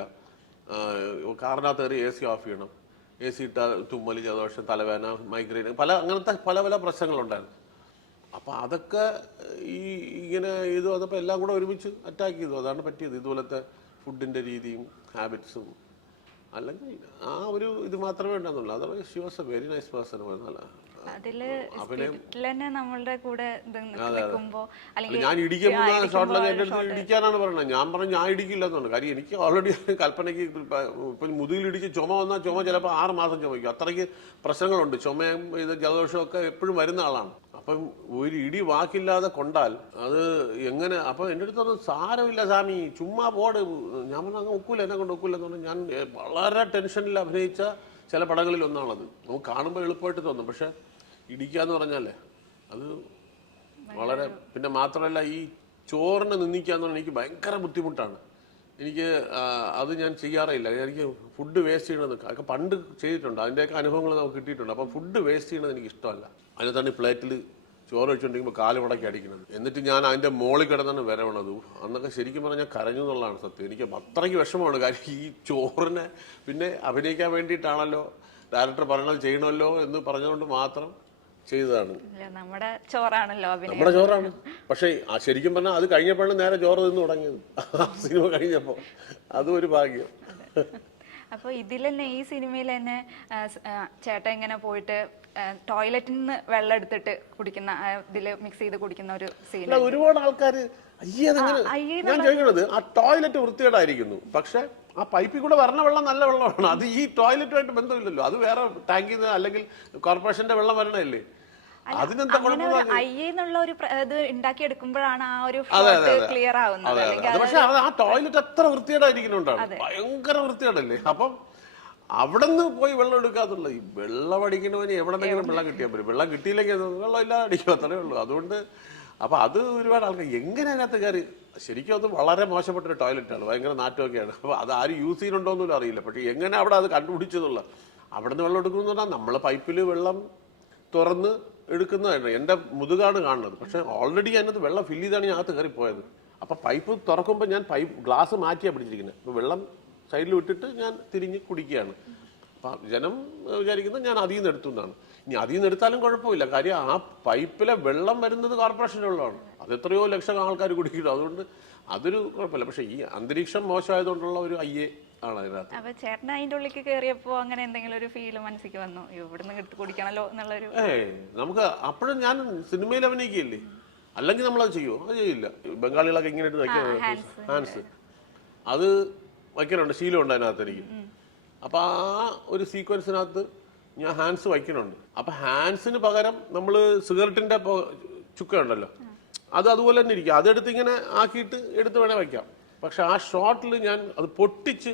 കാറിനകത്ത് കയറി AC ഓഫ് ചെയ്യണം, AC ഇട്ടാൽ തുമ്മൽ, ജലദോഷം, തലവേദന, മൈഗ്രെയിൻ, അങ്ങനത്തെ പല പ്രശ്നങ്ങളുണ്ടായിരുന്നു. അപ്പോൾ അതൊക്കെ ഇങ്ങനെ ഇത് വന്നപ്പോൾ എല്ലാം കൂടെ ഒരുമിച്ച് അറ്റാക്ക് ചെയ്തു. അതാണ് പറ്റിയത്. ഇതുപോലത്തെ ഫുഡിൻ്റെ രീതിയും ഹാബിറ്റ്സും, അല്ലെങ്കിൽ ആ ഒരു ഇത് മാത്രമേ ഉണ്ടാകുന്നുള്ളൂ. അതേപോലെ she was A very nice person. നമ്മളുടെ കൂടെ ഞാൻ ഇടിക്കുമ്പോൾ ഷോട്ടിലൊക്കെ എൻ്റെ അടുത്ത് ഇടിക്കാനാണ് പറയുന്നത്. ഞാൻ പറഞ്ഞു ഞാൻ ഇടിക്കില്ല എന്നുണ്ട്. കാര്യം എനിക്ക് ഓൾറെഡി കൽപ്പനയ്ക്ക് ഇപ്പം മുതുകിലിടിച്ച് ചുമ വന്നാൽ ചുമ ചിലപ്പോൾ 6 മാസം ചുമയ്ക്കും. അത്രയ്ക്ക് പ്രശ്നങ്ങളുണ്ട്. ചുമയും ഇത് ജലദോഷവും ഒക്കെ എപ്പോഴും വരുന്ന ആളാണ്. അപ്പം അപ്പം ഒരു ഇടി വാക്കില്ലാതെ കൊണ്ടാൽ അത് എങ്ങനെ അപ്പം എൻ്റെ അടുത്തൊന്നും സാരമില്ല സ്വാമി ചുമ്മാ പോട് ഞാൻ പറഞ്ഞ അങ്ങ് ഒക്കൂല എന്നെ കൊണ്ട് ഒക്കൂല എന്ന് പറഞ്ഞാൽ ഞാൻ വളരെ ടെൻഷനിൽ അഭിനയിച്ച ചില പടങ്ങളിൽ ഒന്നാണത്. നമുക്ക് കാണുമ്പോൾ എളുപ്പമായിട്ട് തോന്നും, പക്ഷെ ഇടിക്കാന്ന് പറഞ്ഞാലേ അത് വളരെ, പിന്നെ മാത്രമല്ല ഈ ചോറിനെ നിന്ദിക്കാന്ന് പറഞ്ഞാൽ എനിക്ക് ഭയങ്കര ബുദ്ധിമുട്ടാണ്. എനിക്ക് അത് ഞാൻ ചെയ്യാറില്ല. എനിക്ക് ഫുഡ് വേസ്റ്റ് ചെയ്യണത് ഒക്കെ പണ്ട് ചെയ്തിട്ടുണ്ട്, അതിൻ്റെയൊക്കെ അനുഭവങ്ങൾ നമുക്ക് കിട്ടിയിട്ടുണ്ട്. അപ്പം ഫുഡ് വേസ്റ്റ് ചെയ്യണത് എനിക്ക് ഇഷ്ടമല്ല. അതിനകത്താണ് ഈ പ്ലേറ്റിൽ ചോറ് വെച്ചുകൊണ്ടിരിക്കുമ്പോൾ കാല് മുടക്കി അടിക്കുന്നത്. എന്നിട്ട് ഞാൻ അതിൻ്റെ മോളിൽ കിടന്നാണ് വരവണത്. അന്നൊക്കെ ശരിക്കും പറഞ്ഞാൽ കരഞ്ഞു എന്നുള്ളതാണ് സത്യം. എനിക്ക് അത്രയ്ക്ക് വിഷമമാണ്. കാര്യം ഈ ചോറിനെ പിന്നെ അഭിനയിക്കാൻ വേണ്ടിയിട്ടാണല്ലോ ഡയറക്ടർ പറയണത് ചെയ്യണമല്ലോ എന്ന് പറഞ്ഞുകൊണ്ട് മാത്രം ചെയ്തതാണ്. നമ്മുടെ ചോറാണല്ലോ, നമ്മുടെ ചോറാണ്. പക്ഷേ ശരിക്കും പറഞ്ഞാൽ അത് കഴിഞ്ഞപ്പോഴാണ് നേരെ ചോറ് നിന്ന് തുടങ്ങിയത്. സിനിമ കഴിഞ്ഞപ്പോൾ അതും ഒരു ഭാഗ്യം. അപ്പോൾ ഇതിൽ തന്നെ ഈ സിനിമയിൽ തന്നെ ചേട്ടൻ ഇങ്ങനെ പോയിട്ട് ടോയ്ലറ്റിൽ നിന്ന് വെള്ളം എടുത്തിട്ട് കുടിക്കുന്ന, ഇതില് മിക്സ് ചെയ്ത് കുടിക്കുന്ന ഒരു സീൻ. ഒരുപാട് ആൾക്കാർ ഞാൻ ചോദിക്കണത് ആ ടോയ്ലറ്റ് വൃത്തികേടായിരിക്കുന്നു, പക്ഷെ ആ പൈപ്പിൽ കൂടെ വരണ വെള്ളം നല്ല വെള്ളമാണ്. അത് ഈ ടോയ്ലറ്റുമായിട്ട് ബന്ധമില്ലല്ലോ, അത് വേറെ ടാങ്കിൽ നിന്ന് അല്ലെങ്കിൽ കോർപ്പറേഷന്റെ വെള്ളം വരണല്ലേ. അതിനെന്താ അയ്യെന്നുള്ള ഒരു ഇത് ഉണ്ടാക്കിയെടുക്കുമ്പോഴാണ് ആ ഒരു ക്ലിയർ ആവുന്നത്. പക്ഷെ ആ ടോയ്ലറ്റ് എത്ര വൃത്തികേടായിരിക്കുന്നുണ്ടാണ്, ഭയങ്കര വൃത്തികേടല്ലേ. അപ്പം അവിടെ നിന്ന് പോയി വെള്ളം എടുക്കാത്തുള്ളത്. ഈ വെള്ളം അടിക്കണവന് എവിടെന്നെങ്കിലും വെള്ളം കിട്ടിയാൽ പോലും, വെള്ളം കിട്ടിയില്ലെങ്കിൽ വെള്ളം ഇല്ലാതെ അടിക്കും, അത്രേ ഉള്ളൂ. അതുകൊണ്ട് അപ്പൊ അത് ഒരുപാട് ആൾക്കാർ എങ്ങനെ അതിനകത്ത് കയറി, ശരിക്കും അത് വളരെ മോശപ്പെട്ടൊരു ടോയ്ലറ്റാണ്, ഭയങ്കര നാറ്റമൊക്കെയാണ്. അപ്പൊ അത് ആരും യൂസ് ചെയ്യുന്നുണ്ടോന്നും അറിയില്ല. പക്ഷെ എങ്ങനെ അവിടെ അത് കണ്ടുപിടിച്ചതുള്ള, അവിടെ നിന്ന് വെള്ളം എടുക്കുന്നു പറഞ്ഞാൽ നമ്മളെ പൈപ്പിൽ വെള്ളം തുറന്ന് എടുക്കുന്നതാണ്. എൻ്റെ മുതുകാണ് കാണുന്നത്. പക്ഷെ ഓൾറെഡി അതിനകത്ത് വെള്ളം ഫില്ല് ചെയ്താണ് ഞാൻ അകത്ത് കയറി പോയത്. അപ്പൊ പൈപ്പ് തുറക്കുമ്പോൾ ഞാൻ ഗ്ലാസ് മാറ്റിയാണ് പിടിച്ചിരിക്കുന്നത്. അപ്പൊ വെള്ളം സൈഡിൽ വിട്ടിട്ട് ഞാൻ തിരിഞ്ഞ് കുടിക്കുകയാണ്. അപ്പം ജനം വിചാരിക്കുന്നത് ഞാൻ അതിൽ നിന്ന് എടുത്തു എന്നാണ്. ഇനി അതിൽ നിന്ന് എടുത്താലും കുഴപ്പമില്ല, കാര്യം ആ പൈപ്പിലെ വെള്ളം വരുന്നത് കോർപ്പറേഷൻ്റെ വെള്ളമാണ്. അത് എത്രയോ ലക്ഷം ആൾക്കാർ കുടിക്കുന്നു. അതുകൊണ്ട് അതൊരു കുഴപ്പമില്ല. പക്ഷെ ഈ അന്തരീക്ഷം മോശമായതുകൊണ്ടുള്ള ഒരു അയ്യേ ആണ് അതിനകത്ത്. അപ്പൊ ചേട്ടൻ അതിന്റെ ഉള്ളിലേക്ക് കയറിയപ്പോ അങ്ങനെ എന്തെങ്കിലും ഒരു ഫീല് മനസ്സിലേക്ക് വന്നു, ഇവിടുന്ന് എടുത്ത് കുടിക്കണല്ലോ എന്നുള്ളൊരു? നമുക്ക് അപ്പോഴും ഞാൻ സിനിമയിൽ അഭിനയിക്കുകയല്ലേ, അല്ലെങ്കിൽ നമ്മളത് ചെയ്യുമോ? അത് ചെയ്യില്ല. ബംഗാളികളൊക്കെ ഇങ്ങനെ ഹാൻഡ്സ് അത് വയ്ക്കണുണ്ട്, ശീലമുണ്ട് അതിനകത്ത് എനിക്ക്. അപ്പൊ ആ ഒരു സീക്വൻസിനകത്ത് ഞാൻ ഹാൻഡ്സ് വയ്ക്കണുണ്ട്. അപ്പൊ ഹാൻഡ്സിന് പകരം നമ്മൾ സിഗരറ്റിന്റെ ചുക്ക ഉണ്ടല്ലോ, അത് അതുപോലെ തന്നെ ഇരിക്കും. അതെടുത്ത് ഇങ്ങനെ ആക്കിയിട്ട് എടുത്ത് വേണേൽ വയ്ക്കാം. പക്ഷെ ആ ഷോട്ടിൽ ഞാൻ അത് പൊട്ടിച്ച്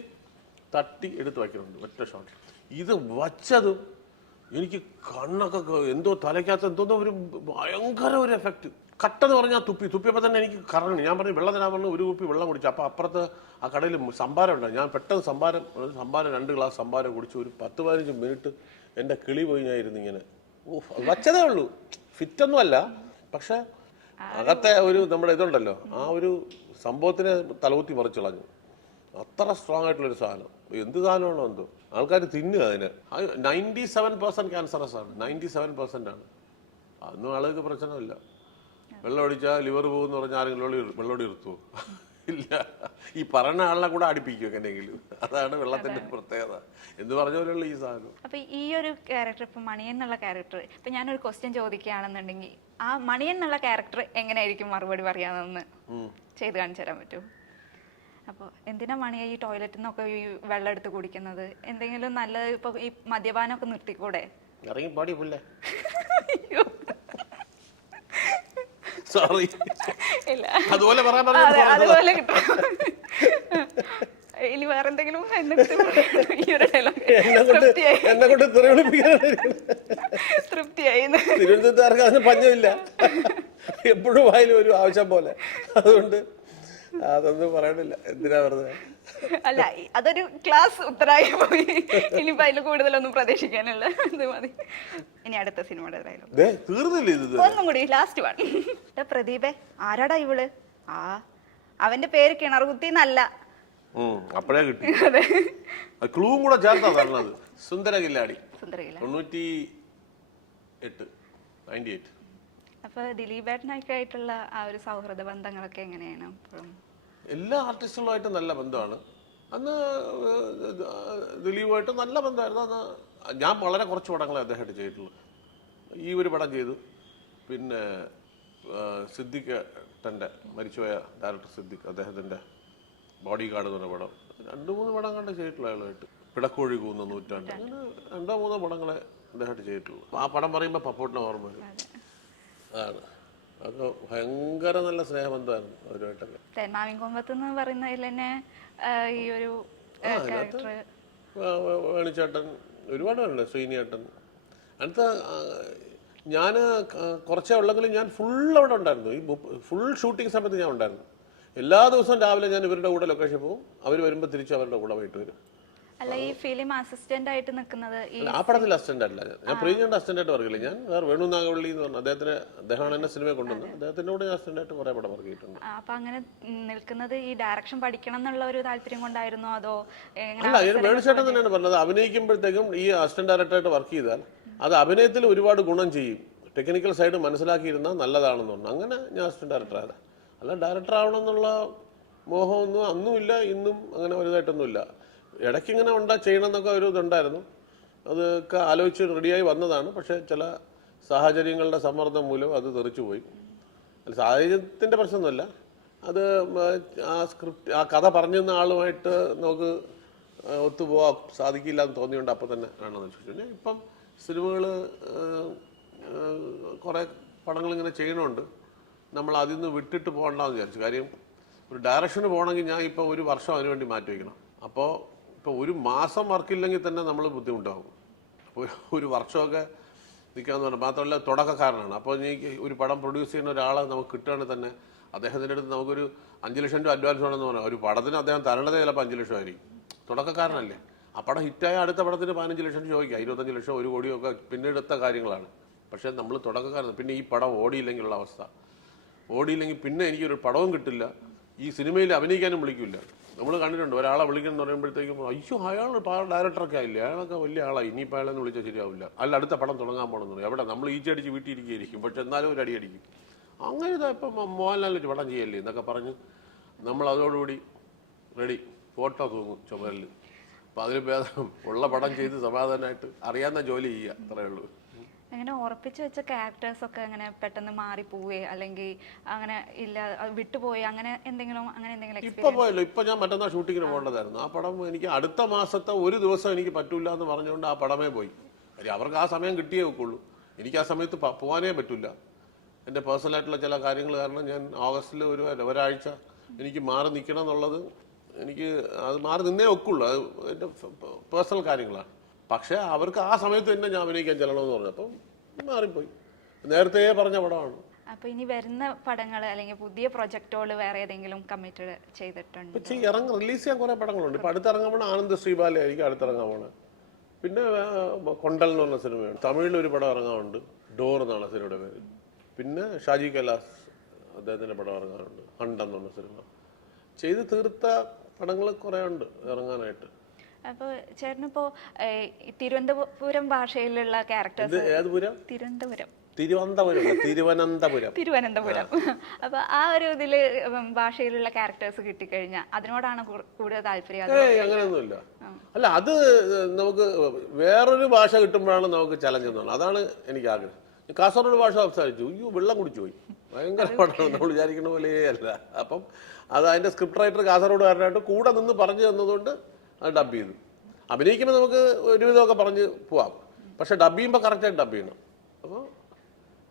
തട്ടി എടുത്ത് വയ്ക്കുന്നുണ്ട് ഒറ്റ ഷോട്ട്. ഇത് വച്ചതും എനിക്ക് കണ്ണൊക്കെ എന്തോ തലയ്ക്കകത്ത് എന്തോന്നോ ഒരു ഭയങ്കര ഒരു എഫക്റ്റ്. കട്ടെന്ന് പറഞ്ഞാൽ തുപ്പിയപ്പോൾ തന്നെ എനിക്ക് കറങ്ങി. ഞാൻ പറഞ്ഞു വെള്ളം തരാൻ പറഞ്ഞു, ഒരു കുപ്പി വെള്ളം കുടിച്ചു. അപ്പോൾ അപ്പുറത്ത് ആ കടയിൽ സംഭാരം ഉണ്ടായി. ഞാൻ പെട്ടെന്ന് സംഭാരം 2 ഗ്ലാസ് സംഭാരം കുടിച്ചു. ഒരു 10-15 മിനിറ്റ് എൻ്റെ കിളി പോയി ഞാൻ ഇരുന്ന് ഇങ്ങനെ. വച്ചതേ ഉള്ളൂ, ഫിറ്റൊന്നും അല്ല. പക്ഷെ അകത്തെ ഒരു നമ്മുടെ ഇതുണ്ടല്ലോ, ആ ഒരു സംഭവത്തിനെ തലകുത്തി മറിച്ച് കളഞ്ഞു. അത്ര സ്ട്രോങ് ആയിട്ടുള്ളൊരു സാധനം. എന്ത് സാധനമാണോ എന്തോ, ആൾക്കാർ തിന്നുക അതിന്. 97% ക്യാൻസറസ് ആണ്, 97% ആണ്. അതൊന്നും ആളുകൾക്ക് പ്രശ്നമില്ല. വെള്ളം അടിച്ചാൽ ലിവർ പോകുമെന്ന് പറഞ്ഞാൽ ആരെങ്കിലും വെള്ളം നിർത്തുമോ? ഇല്ല. ഈ പറഞ്ഞ ആളിനെ കൂടെ അടുപ്പിക്കും എങ്ങനെയെങ്കിലും. അതാണ് വെള്ളത്തിന്റെ പ്രത്യേകത. എന്ന് പറഞ്ഞ പോലെയുള്ള ഈ സാധനം. അപ്പൊ ഈ ഒരു ക്യാരക്ടർ, ഇപ്പൊ മണിയൻ എന്നുള്ള ക്യാരക്ടർ, ഇപ്പൊ ഞാനൊരു ക്വസ്റ്റ്യൻ ചോദിക്കുകയാണെന്നുണ്ടെങ്കിൽ ആ മണിയൻ എന്നുള്ള ക്യാരക്ടർ എങ്ങനെയായിരിക്കും മറുപടി പറയാമെന്ന് ചെയ്ത് കാണിച്ചു തരാൻ പറ്റുമോ? അപ്പോൾ എന്തിനാ മണിയെ ഈ ടോയ്ലറ്റിൽ നിന്നൊക്കെ ഈ വെള്ളം എടുത്ത് കുടിക്കുന്നത്? എന്തെങ്കിലും നല്ലത്, ഇപ്പൊ ഈ മദ്യപാനമൊക്കെ നിർത്തിക്കൂടെ? ഇറങ്ങി പാടി പുല്ലേ. സോറി, അതുപോലെ അതുപോലെ കിട്ടും. ഇനി വേറെ എന്തെങ്കിലും തൃപ്തിയായി. തിരുവനന്തപുരത്തുകാർക്ക് അതിന് പഞ്ഞമില്ല, എപ്പോഴും വായിലും ഒരു ആവശ്യം പോലെ. അതുകൊണ്ട് അതൊന്നും പറയണില്ല, എന്തിനാ വെറുതെ. അല്ല, അതൊരു ക്ലാസ് ഉത്തരായി പോയി. ഇനിയിപ്പോ അതിൽ കൂടുതലൊന്നും പ്രതീക്ഷിക്കാനുള്ള ഇത് മതി. ഇനി അടുത്ത സിനിമയുടെ തീർന്നില്ല, ഒന്നും കൂടി, ലാസ്റ്റ് വൺ. പ്രദീപേ, ആരാടാ ഇവള്? അവന്റെ പേര് കിണറുകുത്തി എന്നല്ല. അപ്പഴേ കിട്ടി. ക്ലൂവും കൂടെ ചേർത്താ തന്നത്. സുന്ദര കില്ലാടി 98. അപ്പൊ ദിലീപേട്ടനൊക്കെ ആയിട്ടുള്ള ആ ഒരു സൗഹൃദ ബന്ധങ്ങളൊക്കെ എങ്ങനെയാണ്? എല്ലാ ആർട്ടിസ്റ്റുകളുമായിട്ടും നല്ല ബന്ധമാണ്. അന്ന് ദിലീപുമായിട്ട് നല്ല ബന്ധമായിരുന്നു. അന്ന് ഞാൻ വളരെ കുറച്ച് പടങ്ങളെ അദ്ദേഹമായിട്ട് ചെയ്തിട്ടുള്ളൂ. ഈ ഒരു പടം ചെയ്തു. പിന്നെ സിദ്ദിഖ് തൻ്റെ മരിച്ചുപോയ ഡയറക്ടർ സിദ്ദിഖ്, അദ്ദേഹത്തിൻ്റെ ബോഡി ഗാർഡ് എന്ന് പറഞ്ഞ പടം 2-3 പടം കണ്ട് ചെയ്തിട്ടുള്ള അയാളുമായിട്ട്. പിടക്കോഴി കൂന്ന നൂറ്റാണ്ട്, അങ്ങനെ 2-3 പടങ്ങളെ അദ്ദേഹമായിട്ട് ചെയ്തിട്ടുള്ളൂ. ആ പടം പറയുമ്പോൾ പപ്പോട്ടിനെ ഓർമ്മ വരും. ആണ്. അതൊക്കെ ഭയങ്കര നല്ല സ്നേഹബന്ധമായിരുന്നു അവരുമായിട്ടൊക്കെ. തേന്മാവിൻ കൊമ്പത്ത് എന്ന് പറയുന്നതിൽ തന്നെ ഈ ഒരു ക്യാരക്ടർ വേണിച്ചേട്ടൻ ഒരുപാട് പേരുണ്ട്, ശ്രീനിയേട്ടൻ. അടുത്ത ഞാൻ കുറച്ചേ ഉള്ളെങ്കിലും ഞാൻ ഫുൾ അവിടെ ഉണ്ടായിരുന്നു. ഈ ഫുൾ ഷൂട്ടിംഗ് സമയത്ത് ഞാൻ ഉണ്ടായിരുന്നു. എല്ലാ ദിവസവും രാവിലെ ഞാൻ ഇവരുടെ കൂടെ ലൊക്കേഷൻ പോകും, അവർ വരുമ്പോൾ തിരിച്ച് അവരുടെ കൂടെ പോയിട്ട് വരും. അല്ല, ഈ ഫിലിം അസിസ്റ്റന്റ് ആയിട്ട് നിൽക്കുന്നത് ആ പടത്തിൽ അസിസ്റ്റന്റ് ആയിട്ടില്ല, ഞാൻ പ്രീജിയുടെ അസിസ്റ്റന്റ് ആയിട്ട് വർക്ക് ചെയ്യില്ല. ഞാൻ വേറെ വേണു നാഗവള്ളി എന്ന് പറഞ്ഞു അദ്ദേഹമാണ് എന്നെ സിനിമയെ കൊണ്ടുവന്നത്. അദ്ദേഹത്തിൻ്റെ കൂടെ ഞാൻ അസിസ്റ്റന്റ് ആയിട്ട് കുറേ പടം വർക്ക് ചെയ്തിട്ടുണ്ട്. അപ്പൊ അങ്ങനെ നിൽക്കുന്നത് ഈ ഡയറക്ഷൻ പഠിക്കണം എന്നുള്ള ഒരു താല്പര്യം കൊണ്ടായിരുന്നോ അതോ അല്ല, ഞാൻ വേണുചേട്ടൻ തന്നെയാണ് പറഞ്ഞത്, അഭിനയിക്കുമ്പോഴത്തേക്കും ഈ അസിസ്റ്റന്റ് ഡയറക്ടറായിട്ട് വർക്ക് ചെയ്താൽ അത് അഭിനയത്തിൽ ഒരുപാട് ഗുണം ചെയ്യും, ടെക്നിക്കൽ സൈഡ് മനസ്സിലാക്കിയിരുന്നാൽ നല്ലതാണെന്ന് പറഞ്ഞു. അങ്ങനെ ഞാൻ അസിസ്റ്റന്റ് ഡയറക്ടറായത്. അല്ല, ഡയറക്ടർ ആവണം എന്നുള്ള മോഹമൊന്നും അന്നുമില്ല, ഇന്നും അങ്ങനെ വലുതായിട്ടൊന്നുമില്ല. ഇടയ്ക്ക് ഇങ്ങനെ ചെയ്യണം എന്നൊക്കെ ഒരു ഇതുണ്ടായിരുന്നു. അതൊക്കെ ആലോചിച്ച് റെഡിയായി വന്നതാണ്. പക്ഷേ ചില സാഹചര്യങ്ങളുടെ സമ്മർദ്ദം മൂലം അത് തെറിച്ചു പോയി. അല്ല, സാഹചര്യത്തിൻ്റെ പ്രശ്നമൊന്നുമല്ല, അത് ആ സ്ക്രിപ്റ്റ് ആ കഥ പറഞ്ഞു തന്ന ആളുമായിട്ട് നമുക്ക് ഒത്തുപോകാൻ സാധിക്കില്ല എന്ന് തോന്നിയുകൊണ്ട് അപ്പം തന്നെ ആണെന്ന് ചോദിച്ചു. പിന്നെ ഇപ്പം സിനിമകൾ കുറേ പടങ്ങളിങ്ങനെ ചെയ്യണമുണ്ട്. നമ്മൾ അതിൽ നിന്ന് വിട്ടിട്ട് പോകണ്ടെന്ന് വിചാരിച്ചു. കാര്യം ഒരു ഡയറക്ഷന് പോകണമെങ്കിൽ ഞാൻ ഇപ്പോൾ ഒരു വർഷം അതിനു വേണ്ടി മാറ്റി വയ്ക്കണം. അപ്പോൾ ഇപ്പോൾ ഒരു മാസം വർക്കില്ലെങ്കിൽ തന്നെ നമ്മൾ ബുദ്ധിമുട്ടാകും. അപ്പോൾ ഒരു വർഷമൊക്കെ നിൽക്കാമെന്ന് പറഞ്ഞാൽ മാത്രമല്ല തുടക്കക്കാരനാണ്. അപ്പോൾ എനിക്ക് ഒരു പടം പ്രൊഡ്യൂസ് ചെയ്യുന്ന ഒരാളെ നമുക്ക് കിട്ടുകയാണെങ്കിൽ തന്നെ അദ്ദേഹത്തിൻ്റെ അടുത്ത് നമുക്കൊരു 5 ലക്ഷം രൂപ അഡ്വാൻസ് വേണമെന്ന് പറഞ്ഞാൽ ഒരു പടത്തിന് അദ്ദേഹം തരണതേ ചിലപ്പോൾ 5 ലക്ഷമായിരിക്കും. തുടക്കക്കാരനല്ലേ. ആ പടം ഹിറ്റായ അടുത്ത പടത്തിന് 15 ലക്ഷം ചോദിക്കുക, 25 ലക്ഷം 1 കോടിയൊക്കെ പിന്നീടെടുത്ത കാര്യങ്ങളാണ്. പക്ഷേ നമ്മൾ തുടക്കക്കാരൻ. പിന്നെ ഈ പടം ഓടിയില്ലെങ്കിലുള്ള അവസ്ഥ, ഓടിയില്ലെങ്കിൽ പിന്നെ എനിക്കൊരു പടവും കിട്ടില്ല, ഈ സിനിമയിൽ അഭിനയിക്കാനും വിളിക്കില്ല. നമ്മൾ കണ്ടിട്ടുണ്ട്, ഒരാളെ വിളിക്കണം എന്ന് പറയുമ്പോഴത്തേക്കും അയ്യോ അയാൾ ഡയറക്ടറൊക്കെ ആയില്ലേ, അയാളൊക്കെ വലിയ ആളായി, ഇനിയിപ്പോൾ അയാളെന്ന് വിളിച്ചാൽ ശരിയാവില്ല, അല്ല അടുത്ത പടം തുടങ്ങാൻ പോകണമെന്ന്. എവിടെ നമ്മൾ ഈച്ചടിച്ച് വീട്ടിലിരിക്കുകയായിരിക്കും, പക്ഷെ എന്നാലും ഒരു അടി അടിക്കും. അങ്ങനെ ഇപ്പം മോഹൻലാൽ പടം ചെയ്യല്ലേ എന്നൊക്കെ പറഞ്ഞ് നമ്മൾ അതോടുകൂടി റെഡി, ഫോട്ടോ തൂങ്ങും ചുമരിൽ. അപ്പം അതിന് ഭേദം ഉള്ള പടം ചെയ്ത് സമാധാനമായിട്ട് അറിയാവുന്ന ജോലി ചെയ്യുക, അത്രയേ ഉള്ളൂ. അങ്ങനെ ഉറപ്പിച്ചു വെച്ച ക്യാരക്ടേഴ്സൊക്കെ അങ്ങനെ പെട്ടെന്ന് മാറിപ്പോവേ അല്ലെങ്കിൽ അങ്ങനെ ഇല്ല വിട്ടുപോയി അങ്ങനെ എന്തെങ്കിലും ഇപ്പൊ പോയല്ലോ. ഇപ്പൊ ഞാൻ മറ്റന്നാൾ ഷൂട്ടിങ്ങിന് പോകേണ്ടതായിരുന്നു. ആ പടം എനിക്ക് അടുത്ത മാസത്തെ ഒരു ദിവസം എനിക്ക് പറ്റൂല എന്ന് പറഞ്ഞുകൊണ്ട് ആ പടമേ പോയി. കാര്യം അവർക്ക് ആ സമയം കിട്ടിയേ വെക്കുള്ളൂ. എനിക്ക് ആ സമയത്ത് പോകാനേ പറ്റില്ല. എൻ്റെ പേഴ്സണലായിട്ടുള്ള ചില കാര്യങ്ങൾ കാരണം ഞാൻ ഓഗസ്റ്റിൽ ഒരാഴ്ച എനിക്ക് മാറി നിൽക്കണം എന്നുള്ളത്, എനിക്ക് അത് മാറി നിന്നേ വെക്കുള്ളൂ. അത് എൻ്റെ പേഴ്സണൽ കാര്യങ്ങളാണ്. പക്ഷേ അവർക്ക് ആ സമയത്ത് തന്നെ ഞാൻ അഭിനയിക്കാൻ ചെല്ലണമെന്ന് പറഞ്ഞപ്പം മാറിപ്പോയി. നേരത്തെ പറഞ്ഞ പടമാണ്. അപ്പൊ ഇനി വരുന്ന പടങ്ങൾ അല്ലെങ്കിൽ പുതിയ പ്രൊജക്റ്റുകൾ വേറെ ഏതെങ്കിലും കമ്മിറ്റഡ് ചെയ്തിട്ടുണ്ട്? റിലീസ് ചെയ്യാൻ കുറെ പടങ്ങളുണ്ട്. ഇപ്പൊ അടുത്തിറങ്ങാൻ പോണ ആനന്ദ് ശ്രീബാല ആയിരിക്കും അടുത്തിറങ്ങാൻ പോണേ. പിന്നെ കൊണ്ടൽ എന്ന് പറഞ്ഞ സിനിമയാണ്. തമിഴിൽ ഒരു പടം ഇറങ്ങാറുണ്ട്, ഡോർ എന്നാണ് സിനിമയുടെ പേര്. പിന്നെ ഷാജി കൈലാസ് അദ്ദേഹത്തിന്റെ പടം ഇറങ്ങാറുണ്ട്, ഹണ്ട് എന്ന് പറഞ്ഞ സിനിമ. ചെയ്ത് തീർത്ത പടങ്ങൾ കുറെ ഉണ്ട് ഇറങ്ങാനായിട്ട്. അപ്പോൾ ചേട്ടനിപ്പോ തിരുവനന്തപുരം ഭാഷയിലുള്ള ക്യാരക്ടേഴ്സ്. തിരുവനന്തപുരം. അപ്പൊ ആ ഒരു ഇതില് ഭാഷയിലുള്ള ക്യാരക്ടേഴ്സ് കിട്ടിക്കഴിഞ്ഞാൽ അതിനോടാണ് കൂടുതൽ താല്പര്യം? അങ്ങനെയൊന്നുമില്ല. അല്ല, അത് നമുക്ക് വേറൊരു ഭാഷ കിട്ടുമ്പോഴാണ് നമുക്ക് ചലഞ്ച് എന്ന് പറഞ്ഞത്. അതാണ് എനിക്ക് ആഗ്രഹം. കാസർഗോഡ് ഭാഷ സംസാരിച്ചു, അയ്യോ വെള്ളം കുടിച്ചു പോയി, ഭയങ്കര പാടാണ്, നമ്മൾ വിചാരിക്കുന്ന പോലെ അല്ല. അപ്പം അത് അതിന്റെ സ്ക്രിപ്റ്റ് റൈറ്റർ കാസർഗോഡുകാരനായിട്ട് കൂടെ നിന്ന് പറഞ്ഞു തന്നതുകൊണ്ട് അത് ഡബ് ചെയ്തു. അഭിനയിക്കുമ്പോൾ നമുക്ക് ഒരുവിധമൊക്കെ പറഞ്ഞ് പോവാം, പക്ഷെ ഡബ് ചെയ്യുമ്പോൾ കറക്റ്റായിട്ട് ഡബ് ചെയ്യണം.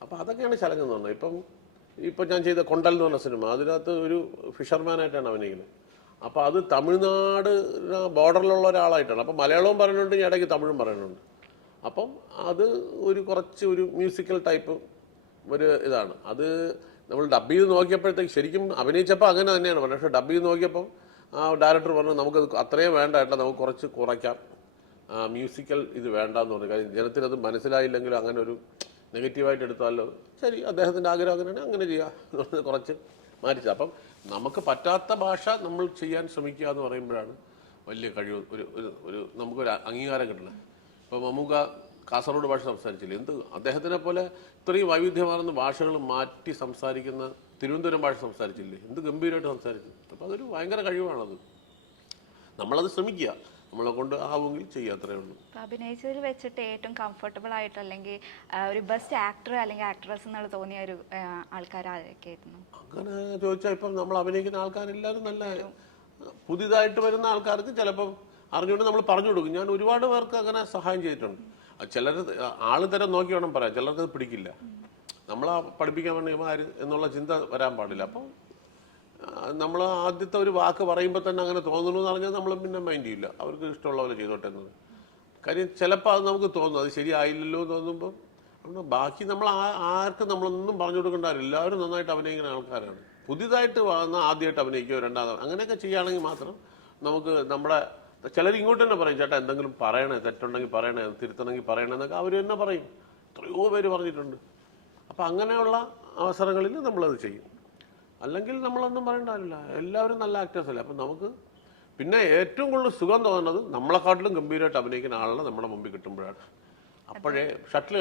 അപ്പോൾ അതൊക്കെയാണ് ചലഞ്ച് എന്ന് പറഞ്ഞത്. ഇപ്പം ഞാൻ ചെയ്ത കൊണ്ടൽ എന്ന് പറഞ്ഞ സിനിമ, അതിനകത്ത് ഒരു ഫിഷർമാനായിട്ടാണ് അഭിനയിക്കുന്നത്. അപ്പോൾ അത് തമിഴ്നാട് ബോർഡറിലുള്ള ഒരാളായിട്ടാണ്. അപ്പം മലയാളവും പറയുന്നുണ്ട്, ഇടയ്ക്ക് തമിഴും പറയുന്നുണ്ട്. അപ്പം അത് കുറച്ച് ഒരു മ്യൂസിക്കൽ ടൈപ്പ് ഒരു ഇതാണ്. അത് നമ്മൾ ഡബ് ചെയ്ത് നോക്കിയപ്പോഴത്തേക്ക് ശരിക്കും അഭിനയിച്ചപ്പോൾ അങ്ങനെ തന്നെയാണ് പറഞ്ഞത്. പക്ഷേ ഡബ് ചെയ്ത് നോക്കിയപ്പോൾ ആ ഡയറക്ടർ പറഞ്ഞു നമുക്കത് അത്രയും വേണ്ടായിട്ടില്ല, നമുക്ക് കുറച്ച് കുറയ്ക്കാം, മ്യൂസിക്കൽ ഇത് വേണ്ടാന്ന് പറഞ്ഞു. കാര്യം ജനത്തിനത് മനസ്സിലായില്ലെങ്കിലും അങ്ങനെ ഒരു നെഗറ്റീവായിട്ട് എടുത്താലോ, ശരി അദ്ദേഹത്തിൻ്റെ ആഗ്രഹം അങ്ങനെയാണ്, അങ്ങനെ ചെയ്യുക, കുറച്ച് മാറ്റിച്ചത്. അപ്പം നമുക്ക് പറ്റാത്ത ഭാഷ നമ്മൾ ചെയ്യാൻ ശ്രമിക്കുക എന്ന് പറയുമ്പോഴാണ് വലിയ കഴിവ്, ഒരു നമുക്കൊരു അംഗീകാരം കിട്ടണേ. ഇപ്പോൾ മമ്മൂക്ക കാസർഗോഡ് ഭാഷ സംസാരിച്ചില്ലേ, അദ്ദേഹത്തിനെ പോലെ ഇത്രയും വൈവിധ്യമാർന്ന ഭാഷകൾ മാറ്റി സംസാരിക്കുന്ന തിരുവനന്തപുരം ഭാഷ സംസാരിച്ചില്ലേ, എന്ത് ഗംഭീരമായിട്ട് സംസാരിച്ചു. അപ്പോൾ അതൊരു ഭയങ്കര കഴിവാണത്. നമ്മളത് ശ്രമിക്കുക, നമ്മളെ കൊണ്ട് ആവുമെങ്കിൽ ചെയ്യുക, അത്രയേ ഉള്ളൂ. അഭിനയിച്ചതിൽ വെച്ചിട്ട് ഏറ്റവും കംഫർട്ടബിൾ ആയിട്ട് അല്ലെങ്കിൽ ഒരു ബെസ്റ്റ് ആക്ടർ അല്ലെങ്കിൽ ആക്ട്രസ് എന്നുള്ള തോന്നിയ ഒരു ആൾക്കാർ ആരൊക്കെയായിരുന്നു? അങ്ങനെ ചോദിച്ചാൽ ഇപ്പം നമ്മൾ അഭിനയിക്കുന്ന ആൾക്കാരെല്ലാവരും നല്ല പുതിയതായിട്ട് വരുന്ന ആൾക്കാർക്ക് ചിലപ്പം അറിഞ്ഞുകൊണ്ട് നമ്മൾ പറഞ്ഞു കൊടുക്കും. ഞാൻ ഒരുപാട് പേർക്ക് അങ്ങനെ സഹായം ചെയ്തിട്ടുണ്ട്. ചിലർ ആള് തരം നോക്കി വേണം പറയാം, ചിലർക്ക് അത് പിടിക്കില്ല. നമ്മളെ പഠിപ്പിക്കാൻ വേണ്ടി ആര് എന്നുള്ള ചിന്ത വരാൻ പാടില്ല. അപ്പം നമ്മൾ ആദ്യത്തെ ഒരു വാക്ക് പറയുമ്പോൾ തന്നെ അങ്ങനെ തോന്നുന്നു എന്ന് പറഞ്ഞാൽ നമ്മൾ പിന്നെ മൈൻഡ് ചെയ്യില്ല, അവർക്ക് ഇഷ്ടമുള്ള പോലെ ചെയ്തോട്ടെ എന്നത്. കാര്യം ചിലപ്പോൾ അത് നമുക്ക് തോന്നും അത് ശരിയായില്ലല്ലോ എന്ന് തോന്നുമ്പോൾ ബാക്കി നമ്മൾ ആർക്കും നമ്മളൊന്നും പറഞ്ഞു കൊടുക്കേണ്ട, എല്ലാവരും നന്നായിട്ട് അഭിനയിക്കുന്ന ആൾക്കാരാണ്. പുതിയതായിട്ട് വന്ന ആദ്യമായിട്ട് അഭിനയിക്കുകയോ രണ്ടാമത് അങ്ങനെയൊക്കെ ചെയ്യുകയാണെങ്കിൽ മാത്രം നമുക്ക് നമ്മുടെ ചിലർ ഇങ്ങോട്ട് തന്നെ പറയും, ചേട്ടാ എന്തെങ്കിലും പറയണേ, തെറ്റുണ്ടെങ്കിൽ പറയണേ, തിരുത്തണമെങ്കിൽ പറയണേ എന്നൊക്കെ അവർ തന്നെ പറയും. എത്രയോ പേര് പറഞ്ഞിട്ടുണ്ട്. അപ്പം അങ്ങനെയുള്ള അവസരങ്ങളിൽ നമ്മളത് ചെയ്യും. അല്ലെങ്കിൽ നമ്മളൊന്നും പറയേണ്ടതില്ല, എല്ലാവരും നല്ല ആക്ടേഴ്സ് അല്ലേ. അപ്പം നമുക്ക് പിന്നെ ഏറ്റവും കൂടുതൽ സുഖം തോന്നുന്നത് നമ്മളെക്കാട്ടിലും ഗംഭീരമായിട്ട് അഭിനയിക്കുന്ന ആളെ നമ്മുടെ മുമ്പിൽ കിട്ടുമ്പോഴാണ്. അപ്പോഴേ ഷട്ടിൽ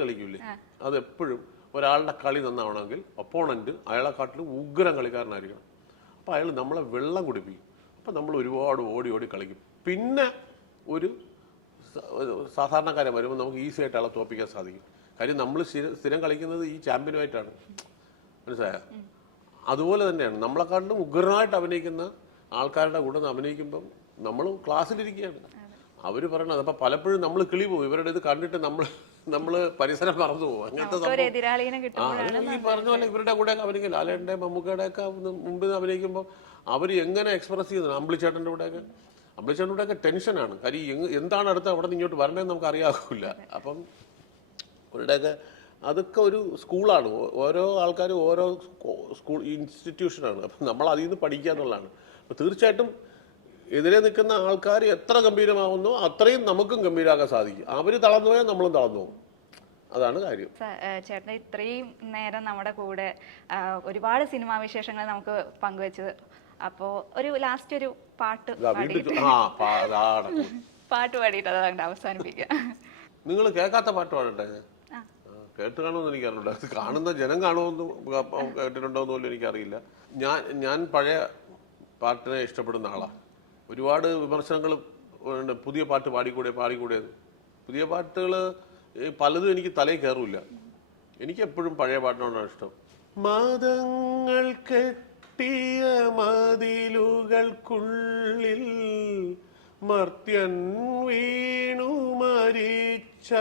കളിക്കൂലേ, അതെപ്പോഴും ഒരാളുടെ കളി നന്നാവണമെങ്കിൽ ഒപ്പോണന്റ് അയാളെക്കാട്ടിലും ഉഗ്രം കളിക്കാരനായിരിക്കണം. അപ്പോൾ അയാൾ നമ്മളെ വെള്ളം കുടിപ്പിക്കും. അപ്പം നമ്മൾ ഒരുപാട് ഓടി ഓടി കളിക്കും. പിന്നെ ഒരു സാധാരണക്കാരൻ വരുമ്പോൾ നമുക്ക് ഈസി ആയിട്ട് ആളെ തോൽപ്പിക്കാൻ സാധിക്കും. കാര്യം നമ്മൾ സ്ഥിരം കളിക്കുന്നത് ഈ ചാമ്പ്യനുമായിട്ടാണ്, മനസ്സിലായ? അതുപോലെ തന്നെയാണ് നമ്മളെക്കാട്ടിലും ഉഗ്രനായിട്ട് അഭിനയിക്കുന്ന ആൾക്കാരുടെ കൂടെ അഭിനയിക്കുമ്പം നമ്മൾ ക്ലാസ്സിലിരിക്കുകയാണ്, അവർ പറയണത്. അപ്പം പലപ്പോഴും നമ്മൾ കിളി പോകും, ഇവരുടെ ഇത് കണ്ടിട്ട് നമ്മൾ പരിസരം മറന്നു പോകും. അങ്ങനത്തെ ഈ പറഞ്ഞ പോലെ ഇവരുടെ കൂടെ അഭിനയിക്കില്ല, ലാലേട്ടൻ്റെ മമ്മൂക്കയുടെ ഒക്കെ മുമ്പിൽ അഭിനയിക്കുമ്പോൾ അവർ എങ്ങനെ എക്സ്പ്രസ് ചെയ്യുന്നത്. അമ്പിളിച്ചേട്ടൻ്റെ കൂടെയൊക്കെ ടെൻഷനാണ്. കാര്യം എന്താണ് അടുത്ത് അവിടെ നിന്ന് ഇങ്ങോട്ട് വരേണ്ടതെന്ന് നമുക്ക് അറിയാകില്ല. അപ്പം ഇവരുടെയൊക്കെ അതൊക്കെ ഒരു സ്കൂളാണ്, ഓരോ ആൾക്കാരും ഓരോ സ്കൂൾ ഇൻസ്റ്റിറ്റ്യൂഷനാണ്. അപ്പം നമ്മൾ അതിൽ നിന്ന് പഠിക്കുക എന്നുള്ളതാണ്. അപ്പോൾ തീർച്ചയായിട്ടും എതിരെ നിൽക്കുന്ന ആൾക്കാർ എത്ര ഗംഭീരമാവുന്നോ അത്രയും നമുക്കും ഗംഭീരമാക്കാൻ സാധിക്കും. അവർ തളർന്നു പോയാൽ നമ്മളും തളർന്നു പോകും, അതാണ് കാര്യം. ചേട്ടൻ ഇത്രയും നേരം നമ്മുടെ കൂടെ ഒരുപാട് സിനിമാ വിശേഷങ്ങൾ നമുക്ക് പങ്കുവെച്ചത്. അപ്പോൾ ഒരു ലാസ്റ്റ് ഒരു പാട്ട് പാടിയിട്ട് അതുകൊണ്ട് അവസാനിപ്പിക്കുക. നിങ്ങൾ കേൾക്കാത്ത പാട്ട് പാടട്ടെ? കേട്ട് കാണുമെന്ന് എനിക്കറിയില്ല, അത് കാണുന്ന ജനം കാണുമെന്ന് കേട്ടിട്ടുണ്ടോ എന്ന് പോലും എനിക്കറിയില്ല. ഞാൻ പഴയ പാട്ടിനെ ഇഷ്ടപ്പെടുന്ന ആളാണ്. ഒരുപാട് വിമർശനങ്ങൾ പുതിയ പാട്ട് പാടിക്കൂടെ. പുതിയ പാട്ടുകൾ പലതും എനിക്ക് തലയിൽ കയറില്ല. എനിക്ക് എപ്പോഴും പഴയ പാട്ടിനോടാണ് ഇഷ്ടം. മതങ്ങൾ കെട്ടിയ മതിലുകൾക്കുള്ളിൽ മർത്യൻ വീണു മരിച്ചപ്പോൾ